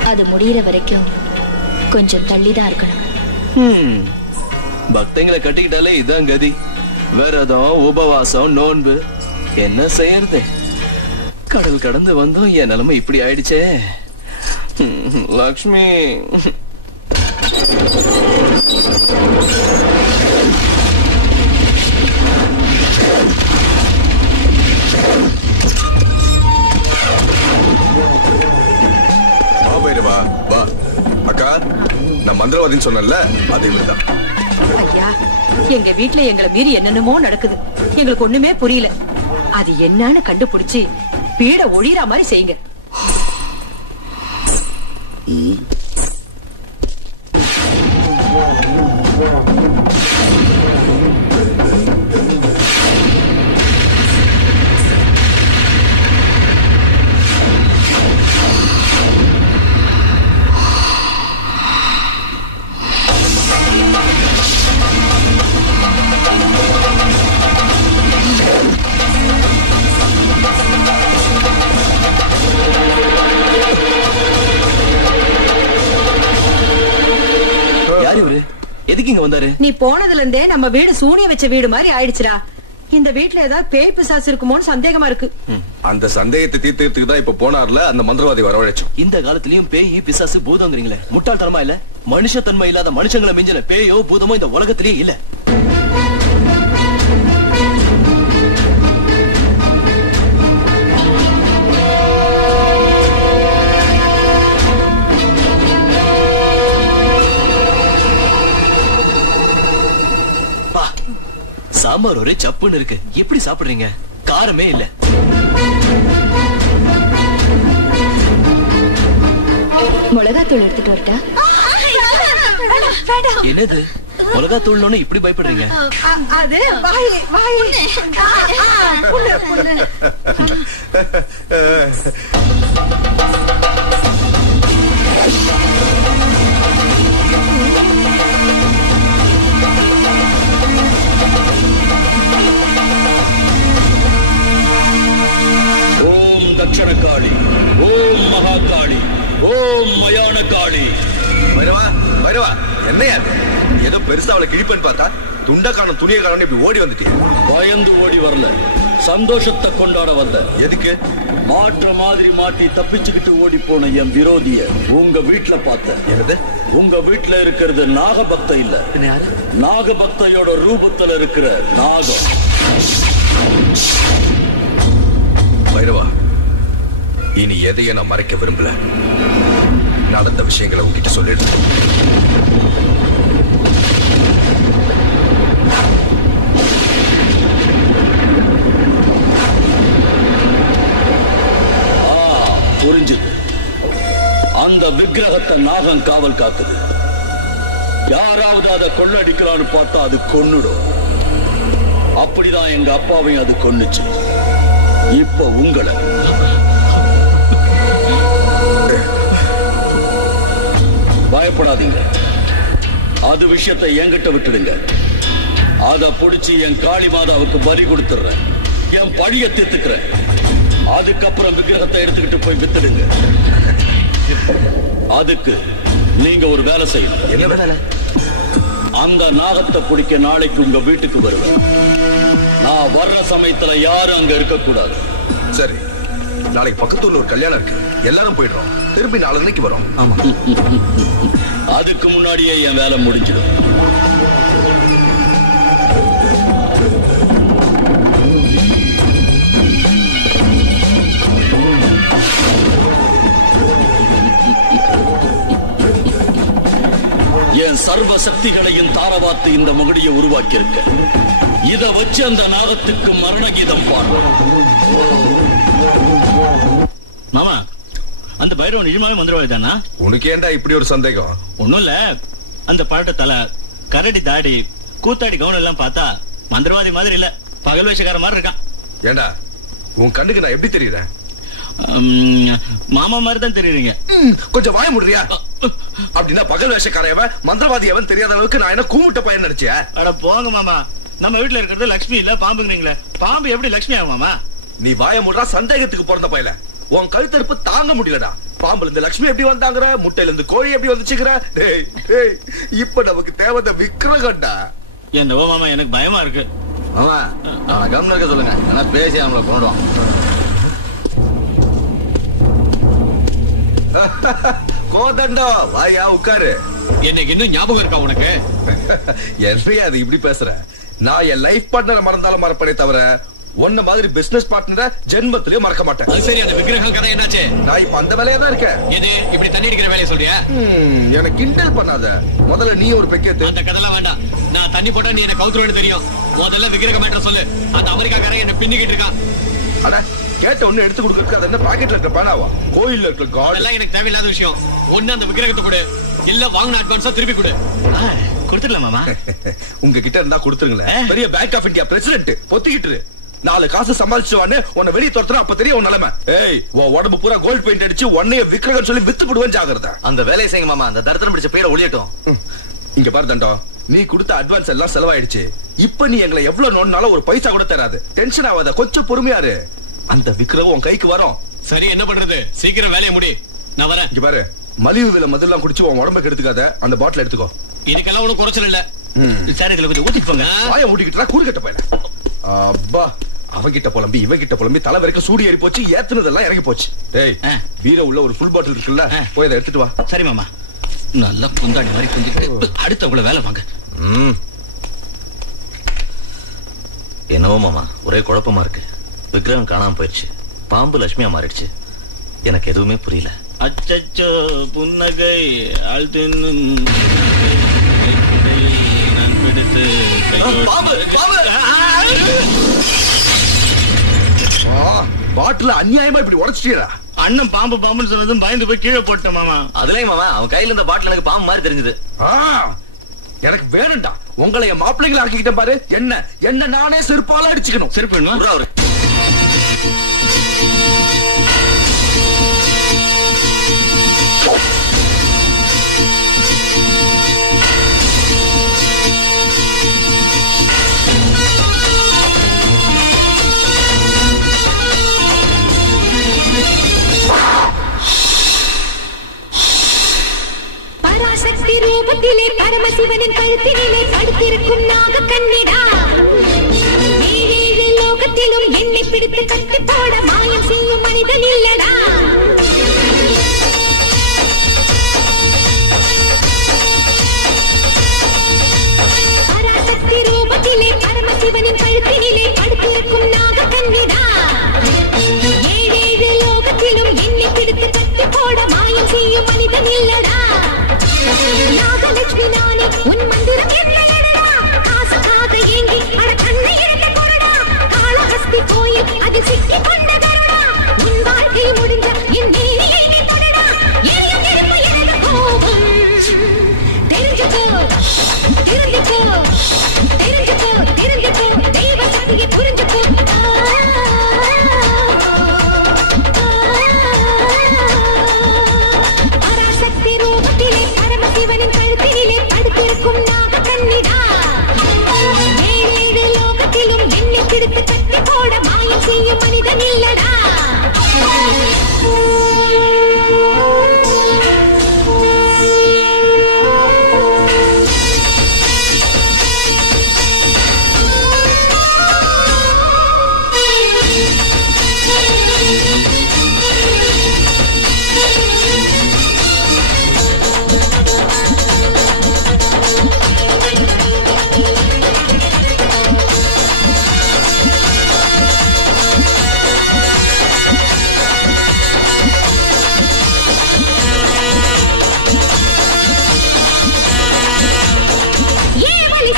அது முடியற வரைக்கும் கொஞ்சம் தள்ளிதான் இருக்கணும். பக்தங்களை கட்டிக்கிட்டாலே இதான் கதி. விரதம், உபவாசம், நோன்பு, என்ன செய்யறது? கடல் கடந்து வந்தோம், என் நிலைமை இப்படி ஆயிடுச்சே. லக்ஷ்மி, வா வா. அக்கா, நான் மந்திரவாதின்னு சொன்னேன்ல, அது இவர்தான். ஐயா, எங்க வீட்டுல எங்களை மீறி என்னென்னமோ நடக்குது. எங்களுக்கு ஒண்ணுமே புரியல. அது என்னன்னு கண்டுபிடிச்சு பீட ஒழிகிற மாதிரி செய்யுங்க. எதுக்கு இங்க வந்தாரு? நீ போனதுல இருந்தே நம்ம வீடு சூனிய வச்ச வீடு மாதிரி ஆயிடுச்சுடா. இந்த வீட்டுல ஏதாவது பேய் பிசாசு இருக்குமோன்னு சந்தேகமா இருக்கு. அந்த சந்தேகத்தை தீர்த்துறதுக்கு தான் இப்ப போனார்ல அந்த மந்திரவாதி வரவழைச்சோம். இந்த காலத்திலயும் பேய் பிசாசு பூதங்கிறீங்களே, முட்டாள்தனமா இல்ல? மனுஷத்தன்மை இல்லாத மனுஷங்களை மிஞ்சின பேயோ பூதமோ இந்த உலகத்திலேயே இல்ல. சாம்பார் ஒரே சப்புன்னு இருக்கு. எப்படி சாப்பிடுறீங்க? காரமே இல்ல. மிளகாத்தூள் எடுத்துட்டு வரட்டா? என்னது மிளகாத்தூள்னு இப்படி பயப்படுறீங்க? அது வாய் வாய் புண்ணு புண்ணு. ஓம் மயான காளி. பைரவா பைரவா, என்னையா ஏதோ பெருசா அவளை கிழிப்பேன்னு பார்த்தா துண்டை காணும் துணியை காணும் இப்படி ஓடி வந்துட்டீங்க. பயந்து ஓடி வரல, சந்தோஷத்தை கொண்டாட வந்த. எதுக்கு? மாற்ற மாதிரி மாட்டி தப்பிச்சுக்கிட்டு ஓடி போன என் விரோதிய உங்க வீட்டுல பார்த்தேன். என்னது? உங்க வீட்டுல இருக்கிறது நாகபக்த இல்ல, நாகபக்தையோட ரூபத்துல இருக்கிற நாகம். பைரவா, இனி எதையும் நான் மறைக்க விரும்பல. நடந்த விஷயங்களை உங்ககிட்ட சொல்லிடுறேன். புரிஞ்சுது. அந்த விக்கிரகத்தை நாகம் காவல் காக்குது. யாராவது அதை கொள்ளடிக்கலான்னு பார்த்தா அது கொன்னுடும். அப்படிதான் எங்க அப்பாவையும் அது கொன்னுச்சு. இப்ப உங்களை பயப்படாதீங்க. அது விஷயத்தை என்கிட்ட விட்டுடுங்க. அதை பிடிச்சி என் காளி மாதாவுக்கு பலி கொடுத்துடுறேன். என் பழிய தீர்த்துக்கிறேன். அதுக்கப்புறம் விக்கிரகத்தை எடுத்துக்கிட்டு போய் வித்துடுங்க. அதுக்கு நீங்க ஒரு வேலை செய்யணும். என்ன வேலை? அந்த நாகத்தை பிடிக்க நாளைக்கு உங்க வீட்டுக்கு வருவேன். நான் வர்ற சமயத்துல யாரும் அங்க இருக்க கூடாது. சரி, நாளைக்கு பக்கத்துல ஒரு கல்யாணம் இருக்கு, எல்லாரும் போயிடுறோம். திரும்பி 4 மணிக்கு வரோம். ஆமா. அதுக்கு முன்னாடியே என் வேலை முடிஞ்சிடும். என் சர்வ சக்திகளையும் தாரவாத்து இந்த மகுடியை உருவாக்கி இருக்க. இத வச்சு அந்த நாகத்துக்கு மரண கீதம் பாடு. மாமா, அந்த பைரவன் நிஜமாவே மந்திரவாதிதானா? உனக்கு ஏண்டா இப்படி ஒரு சந்தேகம்? ஒண்ணும் இல்ல, அந்த பழட்ட தலை, கரடி தாடி, கூத்தாடி கவுன் எல்லாம் பார்த்தா மந்திரவாதி மாதிரி இல்ல, பகல் வேஷக்கார மாதிரி இருக்கான். ஏண்டா உன் கண்ணுக்கு நான் எப்படி தெரியுறேன்? மாமா மாதிரி தான் தெரியுறீங்க. கொஞ்சம் வாய முடியா? அப்படின்னா பகல் வேஷக்காரவன் மந்திரவாதி அவன் தெரியாத அளவுக்கு நான் என்ன கூமுட்ட பையன் நினைச்சியா? அட போங்க மாமா, நம்ம வீட்டுல இருக்கிறது லட்சுமி இல்ல பாம்புங்கிறீங்களே, பாம்பு எப்படி லட்சுமி ஆகும் மாமா? நீ வாய முடுறா, சந்தேகத்துக்கு பிறந்த பையல. உன் கழுத்தறுப்பு தாங்க முடியலடா. பாம்புல இருந்து லட்சுமி எப்படி வந்தாங்கற, முட்டையில இருந்து கோழி எப்படி வந்துச்சுங்கற. டேய், இப்ப நமக்கு தேவதை விக்கிரகம்டா. என்னவோ மாமா, எனக்கு பயமா இருக்கு. மாமா, நான் கவனம் இருக்க சொல்லுங்க, ஏன்னா பேசி அவங்கள கொண்டுடுவான். கோதண்டோ, வாயா உட்காரு. எனக்கு இன்னும் ஞாபகம் இருக்கா உனக்கு? என்னையா அது இப்படி பேசுற? நான் என் லைஃப் பார்ட்னரை மறந்தாலும் மறப்பனே தவிர உன்ன மாதிரி பிசினஸ் பார்ட்னரை ஜென்மத்திலேயே மறக்க மாட்டேன். சரி, அந்த விக்கிரகம் கதை என்னாச்சு? நான் இப்ப அந்த வேலையா தான் இருக்கேன். எது இப்படி தண்ணி அடிக்கிற வேலையை சொல்றியா? எனக்கு கிண்டல் பண்ணாத. முதல்ல நீ ஒரு பெக்கேத்து. அந்த கதைலாம் வேண்டாம். நான் தண்ணி போட்டா நீ என்ன கவுத்துருவேன்னு தெரியும். முதல்ல விக்கிரகம் மேட்டர் சொல்லு. அந்த அமெரிக்காக்காரன் என்ன பின்னிக்கிட்டு இருக்கான். அட, கேட்ட ஒண்ணு எடுத்து கொடுக்கறதுக்கு அது என்ன பாக்கெட்ல இருக்க பேனாவா? கோயில்ல இருக்க கார்டு எல்லாம் எனக்கு தேவையில்லாத விஷயம். ஒண்ணு அந்த விக்கிரகத்தை கொடு, இல்ல வாங்கின அட்வான்ஸா திருப்பி கொடு. கொடுத்துடலாம் மாமா. உங்க கிட்ட இருந்தா கொடுத்துருங்களேன். பெரிய பேங்க் ஆஃப் இந்தியா பிரசிடென்ட் பொத்திக்கிட்டு 4 காசு சமாளிச்சுவான்னு உன்னை வெளியே துரத்துறா, அப்ப தெரியும் உன் நிலைமை. ஏய், உன் உடம்பு பூரா கோல்ட் பெயிண்ட் அடிச்சு உன்னைய விக்கிரகம் சொல்லி வித்து போடுவேன், ஜாகிரதை. அந்த வேலையை செய்யுங்க மாமா, அந்த தரத்திரம் பிடிச்ச பேரை ஒளியட்டும். இங்க பாரு தண்டம், நீ கொடுத்த அட்வான்ஸ் எல்லாம் செலவாயிடுச்சு. இப்ப நீ எங்களை எவ்வளவு நோண்டாலும் ஒரு பைசா கூட தராது. டென்ஷன் ஆகாத, கொஞ்சம் பொறுமையாரு. அந்த விக்கிரகம் உன் கைக்கு வரும். சரி, என்ன பண்றது? சீக்கிரம் வேலையை முடி, நான் வரேன். இங்க பாரு, மலிவு விலை மதுலாம் குடிச்சு உன் உடம்புக்கு எடுத்துக்காத. அந்த பாட்டில் எடுத்துக்கோ. இதுக்கெல்லாம் ஒன்னும் குறைச்சல் இல்ல. சரி, இதுல கொஞ்சம் ஊத்திட்டு போங்க. வாயை மூடிக்கிட்டா கூறுகட்ட போயிட. அப்பா, அவங்கிட்ட புலம்பி இவங்கிட்ட புலம்பி தலை வரைக்கும் சூடி ஏறி போச்சு, ஏத்துனதெல்லாம் இறங்கி போச்சு. ஏய், வீர உள்ள ஒரு ஃபுல் பாட்டில் இருக்குல்ல, போய் அதை எடுத்துட்டு வா. சரி மாமா. நல்லா குந்தாடி மாதிரி குந்திட்டு அடுத்தவங்கள வேலை வாங்க. என்னவோ மாமா, ஒரே குழப்பமா இருக்கு. விக்ரம் காணாம போயிடுச்சு, பாம்பு லட்சுமியா மாறிடுச்சு. எனக்கு எதுவுமே புரியல. அச்சச்சோ, புன்னகை பாட்டில அநியாயமா இப்படி உடைச்சிட்டீரா? அண்ணன் பாம்பு பாம்புன்னு சொன்னதும் பயந்து போய் கீழே போட்டேன் மாமா. அதுலயும் மாமா, அவன் கையில இருந்த பாட்டில் எனக்கு பாம்பு மாதிரி தெரிஞ்சது. எனக்கு வேணும்டா. உங்களை என் மாப்பிள்ளைங்களை ஆக்கிக்கிட்டேன் பாரு. என்ன நானே செருப்பால அடிச்சுக்கணும். செருப்பு வேணுமா? அவரு ரூபத்திலே பரமசிவனின் கழுத்தினிலே படுத்திருக்கும் நாக கண்ணிடா ஏழேழு லோகத்திலும் என்னை பிடித்து கட்டி போட மாயம் செய்யும் மனிதன் இல்லடா பராசக்தி ரூபத்திலே பரமசிவனின் கழுத்தினிலே படுத்திருக்கும் நாக கண்ணிடா ஏழேழு லோகத்திலும் என்னை பிடித்து கட்டி போட மாயம் செய்யும் மனிதன் இல்லடா நாகலட்சுமி நானே உன் மந்திரம் என்னடா காசுக்காக ஏங்கி அட கண்ணை இழந்த கொடடா காளஹஸ்தி கோயில் அதில் சிக்கி கொண்ட கருடா உன் வாழ்க்கை முடிஞ்ச என் நீலியை நீ தொடடா எரியும் நெருப்பு எனது கோபம் தெரிஞ்சுக்கோ தெரிஞ்சுக்கோ தெரிஞ்சுக்கோ தெரிஞ்சுக்கோ தெய்வ சக்தியை புரிஞ்சுக்கோ பராசக்தி ரூபத்திலே பரமசிவனின் கழுத்தினிலே படுத்திருக்கும் நாக கண்ணிடா ஏழேழு லோகத்திலும் என்னை பிடித்து கட்டி போட மாயம் செய்யும் மனிதன் இல்லடா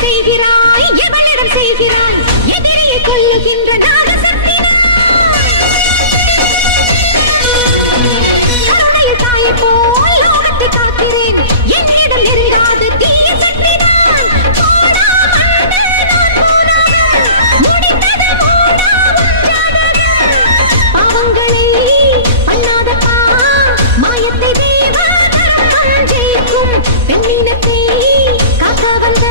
செய்கிறாய் எவனிடம் செய்கிறாய் எதிரியை கொல்லுகின்ற நாகசக்தி கருணையில் தாயை போல் லோகத்தை காக்கிறேன் என்னிடம் நெருங்காத தீய சக்தி பாவங்களை பண்ணாதப்பா மாயத்தை தேவ ஜெயிக்கும் பெண்ணினத்தை காக்க வந்த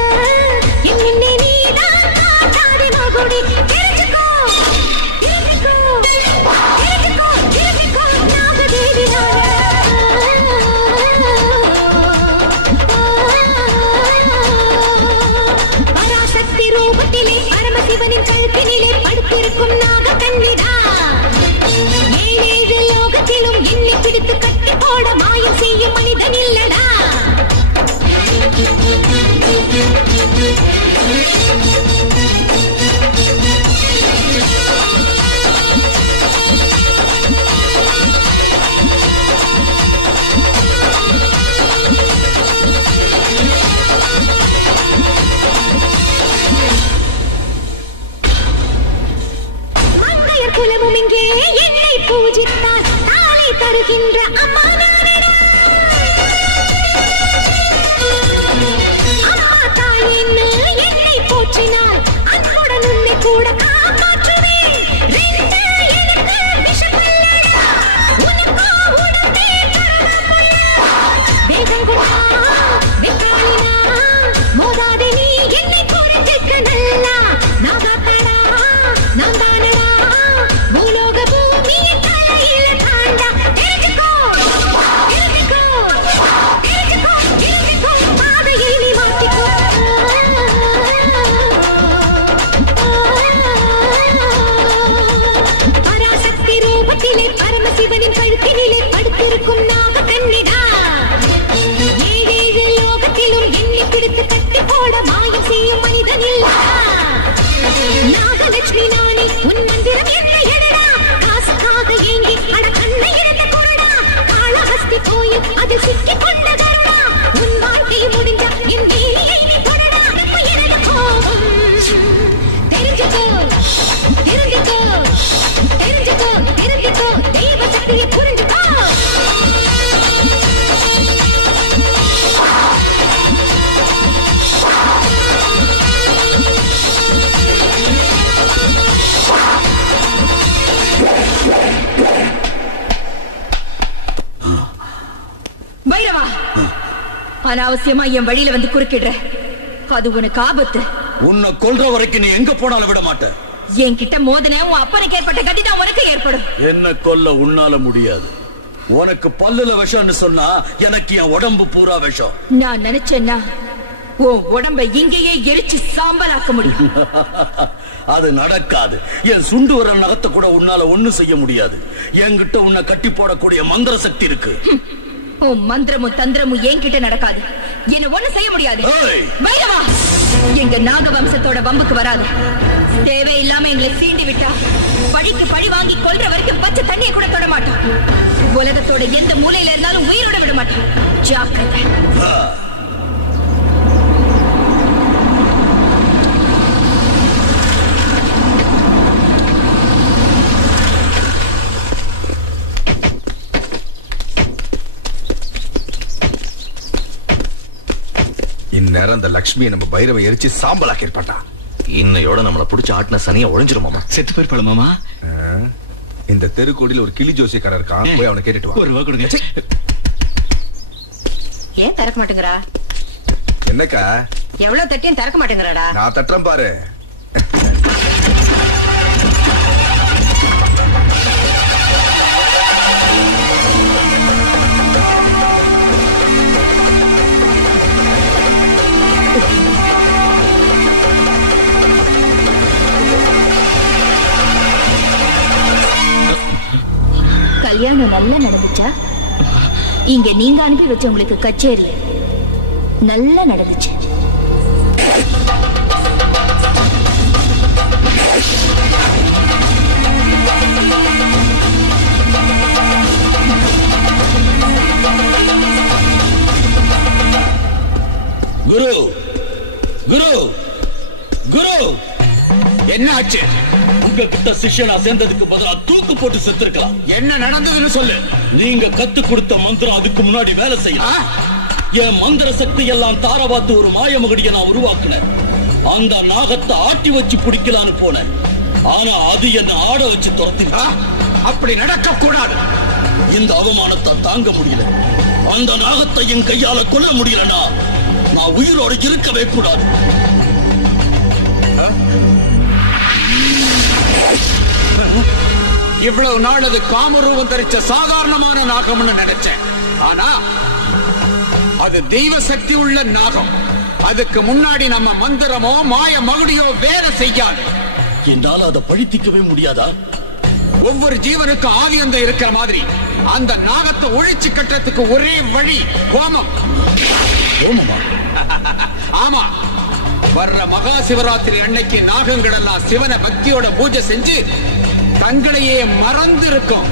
பராசக்தி ரூபத்திலே பரமசிவனின் கழுத்தினிலே படுத்திருக்கும் நாக கண்ணிடா ஏழேழு லோகத்திலும் என்னை பிடித்து கட்டி போட மாயம் செய்யும் மனிதன் இல்லடா மங்கையர் குலமும் இங்கே என்னை பூஜித்தார் தாலி தருகின்ற அம்மா நானடா அம்மா தாயின்னு என்னை போற்றினார் அன்புடன் உன்னை கூட காப்பாற்றுவேன் ரெண்டு எனக்கு விஷமல்லடா உனக்கோ உடம்பே கருணமுள்ள வேகம் கொண்டா வெக்காளினா மோதாதே நீ என்னை புரிஞ்சுக்க நல்லா நாகாத்தடா நான் தானடா பூலோக பூமியின் தலையில தாண்டா தெரிஞ்சுக்கோ தெரிஞ்சுக்கோ தெரிஞ்சுக்கோ தெரிஞ்சுக்கோ பாதையை நீ மாத்திக்கோ பராசக்தி ரூபத்திலே பரமசிவனின் கழுத்தினிலே படுத்திருக்கும் நாக கண்ணிடா ஏழேழு லோகத்திலும் என்னை பிடித்து கட்டி போட மாயம் செய்யும் மனிதன் இல்லடா நாகலட்சுமி நானே உன் மந்திரம் என்ன எடடா காசுக்காக ஏங்கி அட கண்ணை இழந்த கொடடா காளஹஸ்தி கோயில் அதில் சிக்கி கொண்ட கருடா உன் வாழ்க்கை முடிஞ்ச என் நீலியை நீ தொடடா எனது கோபம் தெரிஞ்சுக்கோ தெரிஞ்சுக்கோ தெரிஞ்சுக்கோ தெரிஞ்சுக்கோ தெய்வ சக்தியை புரிஞ்சுக்கோ பைரவா அனாவசியமா என் வழியில வந்து குறுக்கிடுற அது உனக்கு ஆபத்து உன்னை கொல்ற வரைக்கும் நீ எங்க போனாலும் விட மாட்ட என்கிட்ட மோதனே உன் அப்பனுக்கு ஏற்பட்ட கதி தான் உனக்கு ஏற்படும் என்ன கொல்ல உன்னால முடியாது உனக்கு பல்லுல விஷம்னு சொன்னா எனக்கு என் உடம்பு பூரா விஷம். நான் நினைச்சேன்னா உன் உடம்பை இங்கேயே எரிச்சு சாம்பலாக்க முடியும். அது நடக்காது. என் சுண்டு வர நகத்தை கூட உன்னால ஒண்ணும் செய்ய முடியாது. என்கிட்ட உன்னை கட்டி போடக்கூடிய மந்திர சக்தி இருக்கு. உன் மந்திரமும் தந்திரமும் என்கிட்ட நடக்காது. என்ன ஒண்ணு செய்ய முடியாது. பைரவா, எங்க நாக வம்சத்தோட வம்புக்கு வராது. தேவையில்லாம எங்களை சீண்டி விட்டா பழிக்கு பழி வாங்கி கொல்ற வரைக்கும் பச்சை தண்ணியை கூட தொட மாட்டோம். உலகத்தோட எந்த மூலையில இருந்தாலும் உயிரோட விட மாட்டோம். ஜாக்கிரதை. இந்நேரம் அந்த லட்சுமியை நம்ம பைரவை எரிச்சு சாம்பலாக்கி இருப்பாட்டா. இன்னையோட நம்மள புடிச்சு ஆட்டின சனியா ஒழிஞ்சிரும் மாமா. செத்து போயிருப்பாள் மாமா. இந்த தெருக்கோடியில் ஒரு கிளி ஜோசியக்காரர் இருக்கான், போய் அவனை கேட்டுட்டு வா. ஒரு ரூபா கொடுங்க. ஏன் திறக்க மாட்டேங்கிறா? என்னக்கா எவ்வளவு தட்டியும் திறக்க மாட்டேங்கிறாடா? நான் தட்டுறேன் பாரு. கல்யாணம் நல்லா நடந்துச்சா? இங்க நீங்க அனுப்பி வச்ச உங்களுக்கு கச்சேரி நல்லா நடந்துச்சு. குரு குரு குரு, என்ன ஆச்சு? உங்ககிட்ட சிஷ்யனா சேர்ந்ததுக்கு பதிலா தூக்கு போட்டு செத்துருக்கலாம். என்ன நடந்ததுன்னு சொல்லு. நீங்க கத்து கொடுத்த மந்திரம் அதுக்கு முன்னாடி வேலை செய்யலாம். என் மந்திர சக்தி எல்லாம் தாரவாத்து ஒரு மாயமகுடிய நான் உருவாக்குனேன். அந்த நாகத்தை ஆட்டி வச்சு பிடிக்கலான்னு போனேன். ஆனா அது என்ன ஆட வச்சு துரத்தி. அப்படி நடக்க கூடாது. இந்த அவமானத்தை தாங்க முடியல. அந்த நாகத்தை என் கையால கொல்ல முடியலனா நான் உயிரோடு இருக்கவே கூடாது. இவ்வளவு நாள் அது காமரூபம் தரிச்ச சாதாரணமான நாகம்னு நினைச்சேன். ஆனா அது தெய்வ சக்தி உள்ள நாகம். அதுக்கு முன்னாடி நம்ம மந்திரமோ மாய மகுடியோ வேலை செய்யாது. என்னால அதை பழித்திக்கவே முடியாதா? ஒவ்வொரு ஜீவனுக்கு ஆதியந்த இருக்கிற மாதிரி அந்த நாகத்தை ஒழிச்சு கட்டுறதுக்கு ஒரே வழி ஹோமம். ஹோமமா? ஆமா. வர்ற மகா சிவராத்திரி அன்னைக்கு நாகங்கள் எல்லாம் சிவனை பக்தியோட பூஜை செஞ்சு தங்களையே மறந்து இருக்கும்.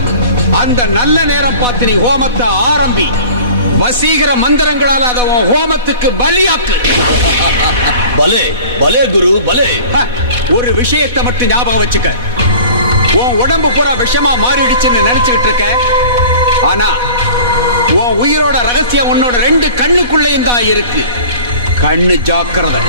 அந்த நல்ல நேரம் பார்த்து நீ ஹோமத்தை ஆரம்பி. வசீகர மந்திரங்களால் அதை ஹோமத்துக்கு பலியாக்கு. பலே பலே குரு பலே. ஒரு விஷயத்தை மட்டும் ஞாபகம் வச்சுக்க. உன் உடம்பு பூரா விஷமா மாறிடுச்சுன்னு நினைச்சுக்கிட்டு இருக்க. ஆனா உன் உயிரோட ரகசியம் உன்னோட 2 கண்ணுக்குள்ளேயும் தான் இருக்கு. கண்ணு ஜாக்கிரதை.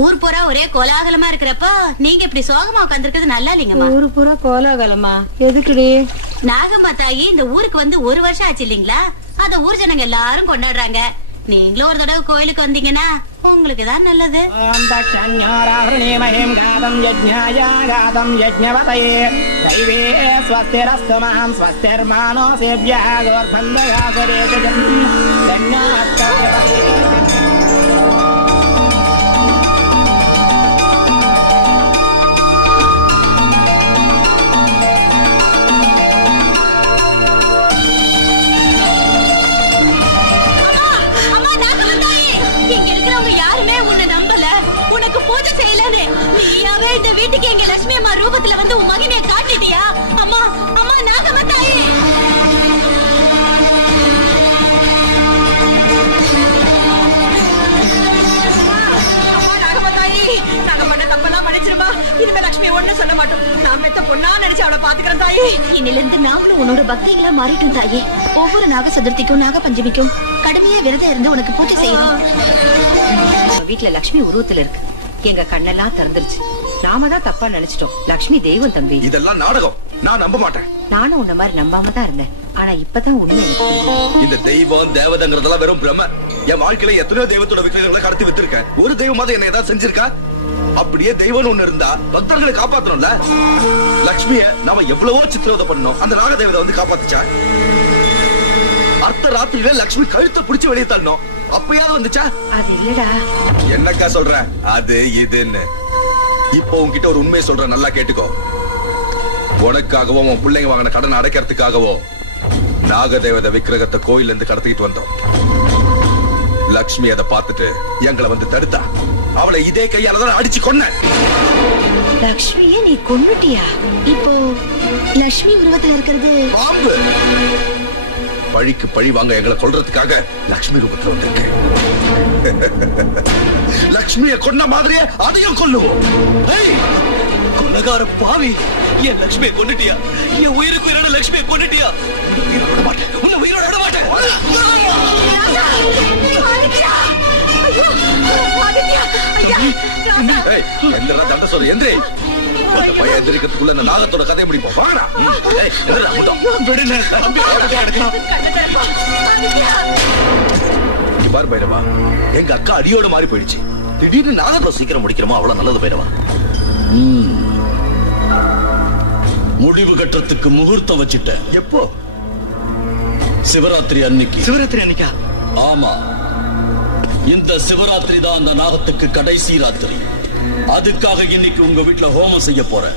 ஊர் பூரா ஒரே கோலாகலமா இருக்கிறப்ப நீங்க இப்படி சோகமா உட்காந்துருக்கிறது நல்லா இல்லைங்கம்மா. ஊரு பூரா கோலாகலமா? எதுக்குடி? நாகம்மா தாயி இந்த ஊருக்கு வந்து 1 வருஷம் ஆச்சு இல்லீங்களா? அத ஊர் ஜனங்க எல்லாரும் கொண்டாடுறாங்க. நீங்களும் ஒரு தடவை கோயிலுக்கு வந்தீங்கன்னா உங்களுக்கு தான் நல்லது. ஓம் தக்ஷண்யோராஹ்ருணீமஹீம் காதம் யஜ்ஞாய காதம் யஜ்ஞவதயே தைவே ஸ்வஸ்திரஸ்து மஹம் ஸ்வஸ்திர்மானோ சேவ்யः கோர்பந்தகாசரேஜம் தன்யாத்கர்யவதே. உனக்கு பூஜை செய்யலன்னு நீயாவே இந்த வீட்டுக்கு எங்க லட்சுமி அம்மா ரூபத்துல வந்து உன் மகிமையை காட்டிட்டியா? அம்மா அம்மா நாகம்மா தாயே, நாங்க பண்ண தப்பெல்லாம் மன்னிச்சிருமா. இனிமே லட்சுமி ஒண்ணு சொல்ல மாட்டோம். நான் மெத்த பொண்ணா நினைச்சு அவளை பாத்துக்கிறேன் தாயே. இன்னில இருந்து நாமளும் உன்னோட பக்திகளா மாறிட்டோம் தாயே. ஒவ்வொரு நாக சதுர்த்திக்கும் நாக பஞ்சமிக்கும் கடுமையா விரதம் இருந்து உனக்கு பூஜை செய்யணும். வீட்டுல லட்சுமி உருவத்துல இருக்கு. எங்க கண்ணெல்லாம் திறந்துருச்சு. நாம தான் தப்பா நினைச்சிட்டோம். லட்சுமி தெய்வம் தம்பி. இதெல்லாம் நாடகம். நான் நம்ப மாட்டேன். நானும் உன்ன மாதிரி நம்பாம தான் இருந்தேன். ஆனா இப்பதான் உண்மை. இந்த தெய்வம் தேவதங்கிறதெல்லாம் வெறும் பிரம. என் வாழ்க்கையில எத்தனையோ தெய்வத்தோட விக்கிரகங்களை கடத்தி வித்திருக்கேன். ஒரு தெய்வமாவது என்ன ஏதாவது செஞ்சிருக்கா? அப்படியே தெய்வம் ஒண்ணு இருந்தா பக்தர்களை காப்பாத்தணும்ல. லட்சுமிய நாம எவ்வளவோ சித்திரவதை பண்ணோம். அந்த நாக தேவதை வந்து காப்பாத்துச்சா? அர்த்த ராத்திரியில லட்சுமி கழுத்தை பிடிச்சு வெளியே தள்ளணும். அப்பயாவது வந்துச்சா? அது இல்லடா. என்னக்கா சொல்ற? அது இதுன்னு இப்போ உன்கிட்ட ஒரு உண்மையை சொல்ற, நல்லா கேட்டுக்கோ. உனக்காகவோ உன் பிள்ளைங்க வாங்கின கடன் அடைக்கிறதுக்காகவோ நாகதேவத விக்கிரகத்தை கோயில இருந்து கடத்திட்டு வந்தோம். லட்சுமி அதை பார்த்துட்டு எங்களை வந்து தடுத்தா. அவளை இதே கையாலதான் அடிச்சு கொன்ன. லட்சுமிய நீ கொன்னுட்டியா? இப்போ லட்சுமி உருவத்துல இருக்கிறது பாம்பு. பழிக்கு பழி வாங்க எங்களை கொல்றதுக்காக லட்சுமி ரூபத்துல வந்திருக்கு. லட்சுமியை கொன்ன மாதிரியே அதையும் கொல்லுவோம். கொலகார பாவி, என் லட்சுமியை கொண்டுட்டியா? என் உயிருக்கு உயிரோட லட்சுமியை கொண்டுட்டியா? உன்னை உயிரோட விட மாட்டேன். தண்ட சொல்லு எந்திரி. பையன் எந்திரிக்கிறதுக்குள்ள இந்த நாகத்தோட கதையை முடிப்போம். வாங்கடா. பாரு பைரவா, எங்க அக்கா அடியோட மாறி போயிடுச்சு. திடீர்னு நாகத்தை சீக்கிரம் முடிக்கிறோமோ அவ்வளவு நல்லது பைரவா. முடிவு கட்டத்துக்கு முகூர்த்தம் வச்சிட்டேன். எப்போ? சிவராத்திரி அன்னைக்கு. சிவராத்திரி அன்னைக்கா? ஆமா, இந்த சிவராத்திரி தான் அந்த நாகத்துக்கு கடைசி ராத்திரி. அதுக்காக இன்னைக்கு உங்க வீட்டுல ஹோமம் செய்ய போறேன்.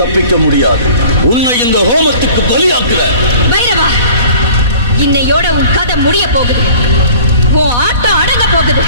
தப்பிக்க முடியாது. உன்னை இந்த ஹோமத்துக்கு பலியாக்குற. பைரவா, இன்னையோட உன் கதை முடிய போகுது. உன் ஆட்டம் அடங்க போகுது.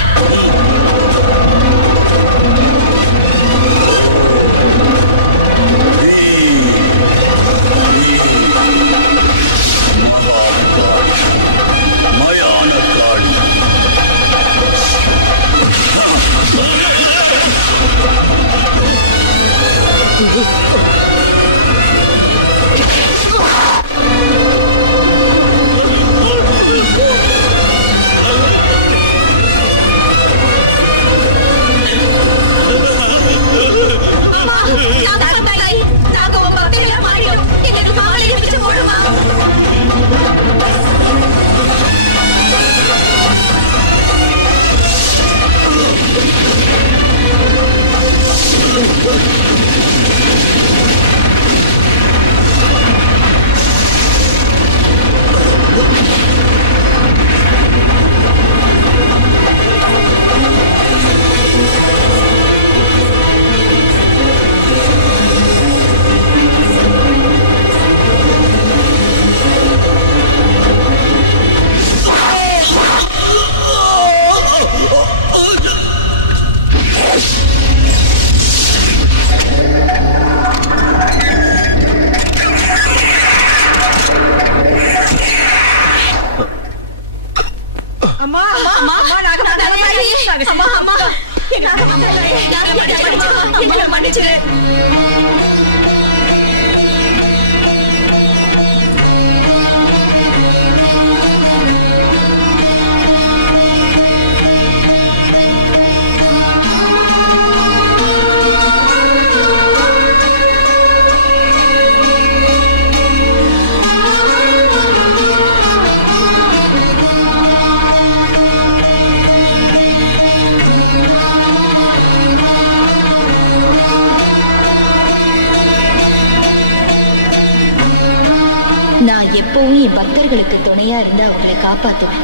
நான் எப்பவும் என் பக்தர்களுக்கு துணையா இருந்து அவங்களை காப்பாத்துவேன்.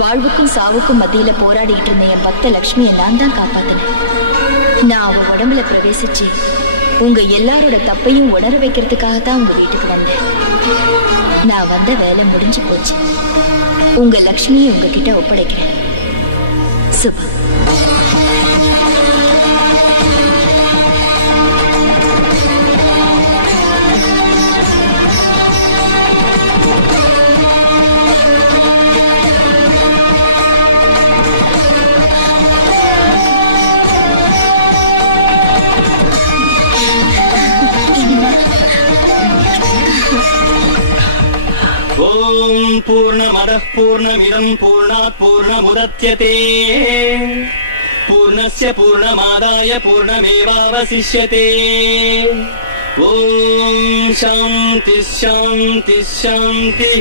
வாழ்வுக்கும் சாவுக்கும் மத்தியில போராடிட்டு இருந்த என் பக்த லட்சுமியை நான் தான் காப்பாத்தினேன். நான் அவ உடம்புல பிரவேசிச்சு உங்க எல்லாரோட தப்பையும் உணர வைக்கிறதுக்காகத்தான் உங்க வீட்டுக்கு வந்தேன். நான் வந்த வேலை முடிஞ்சு போச்சு. உங்க லட்சுமியை உங்ககிட்ட ஒப்படைக்கிறேன். சுபா. ஓம் பூர்ணமதః பூர்ணமிதம் பூர்ணாத் பூர்ணமுதச்யதே பூர்ணஸ்ய பூர்ணமாதாய பூர்ணமேவாவசிஷ்யதே. ஓம் சாந்தி சாந்தி சாந்தி.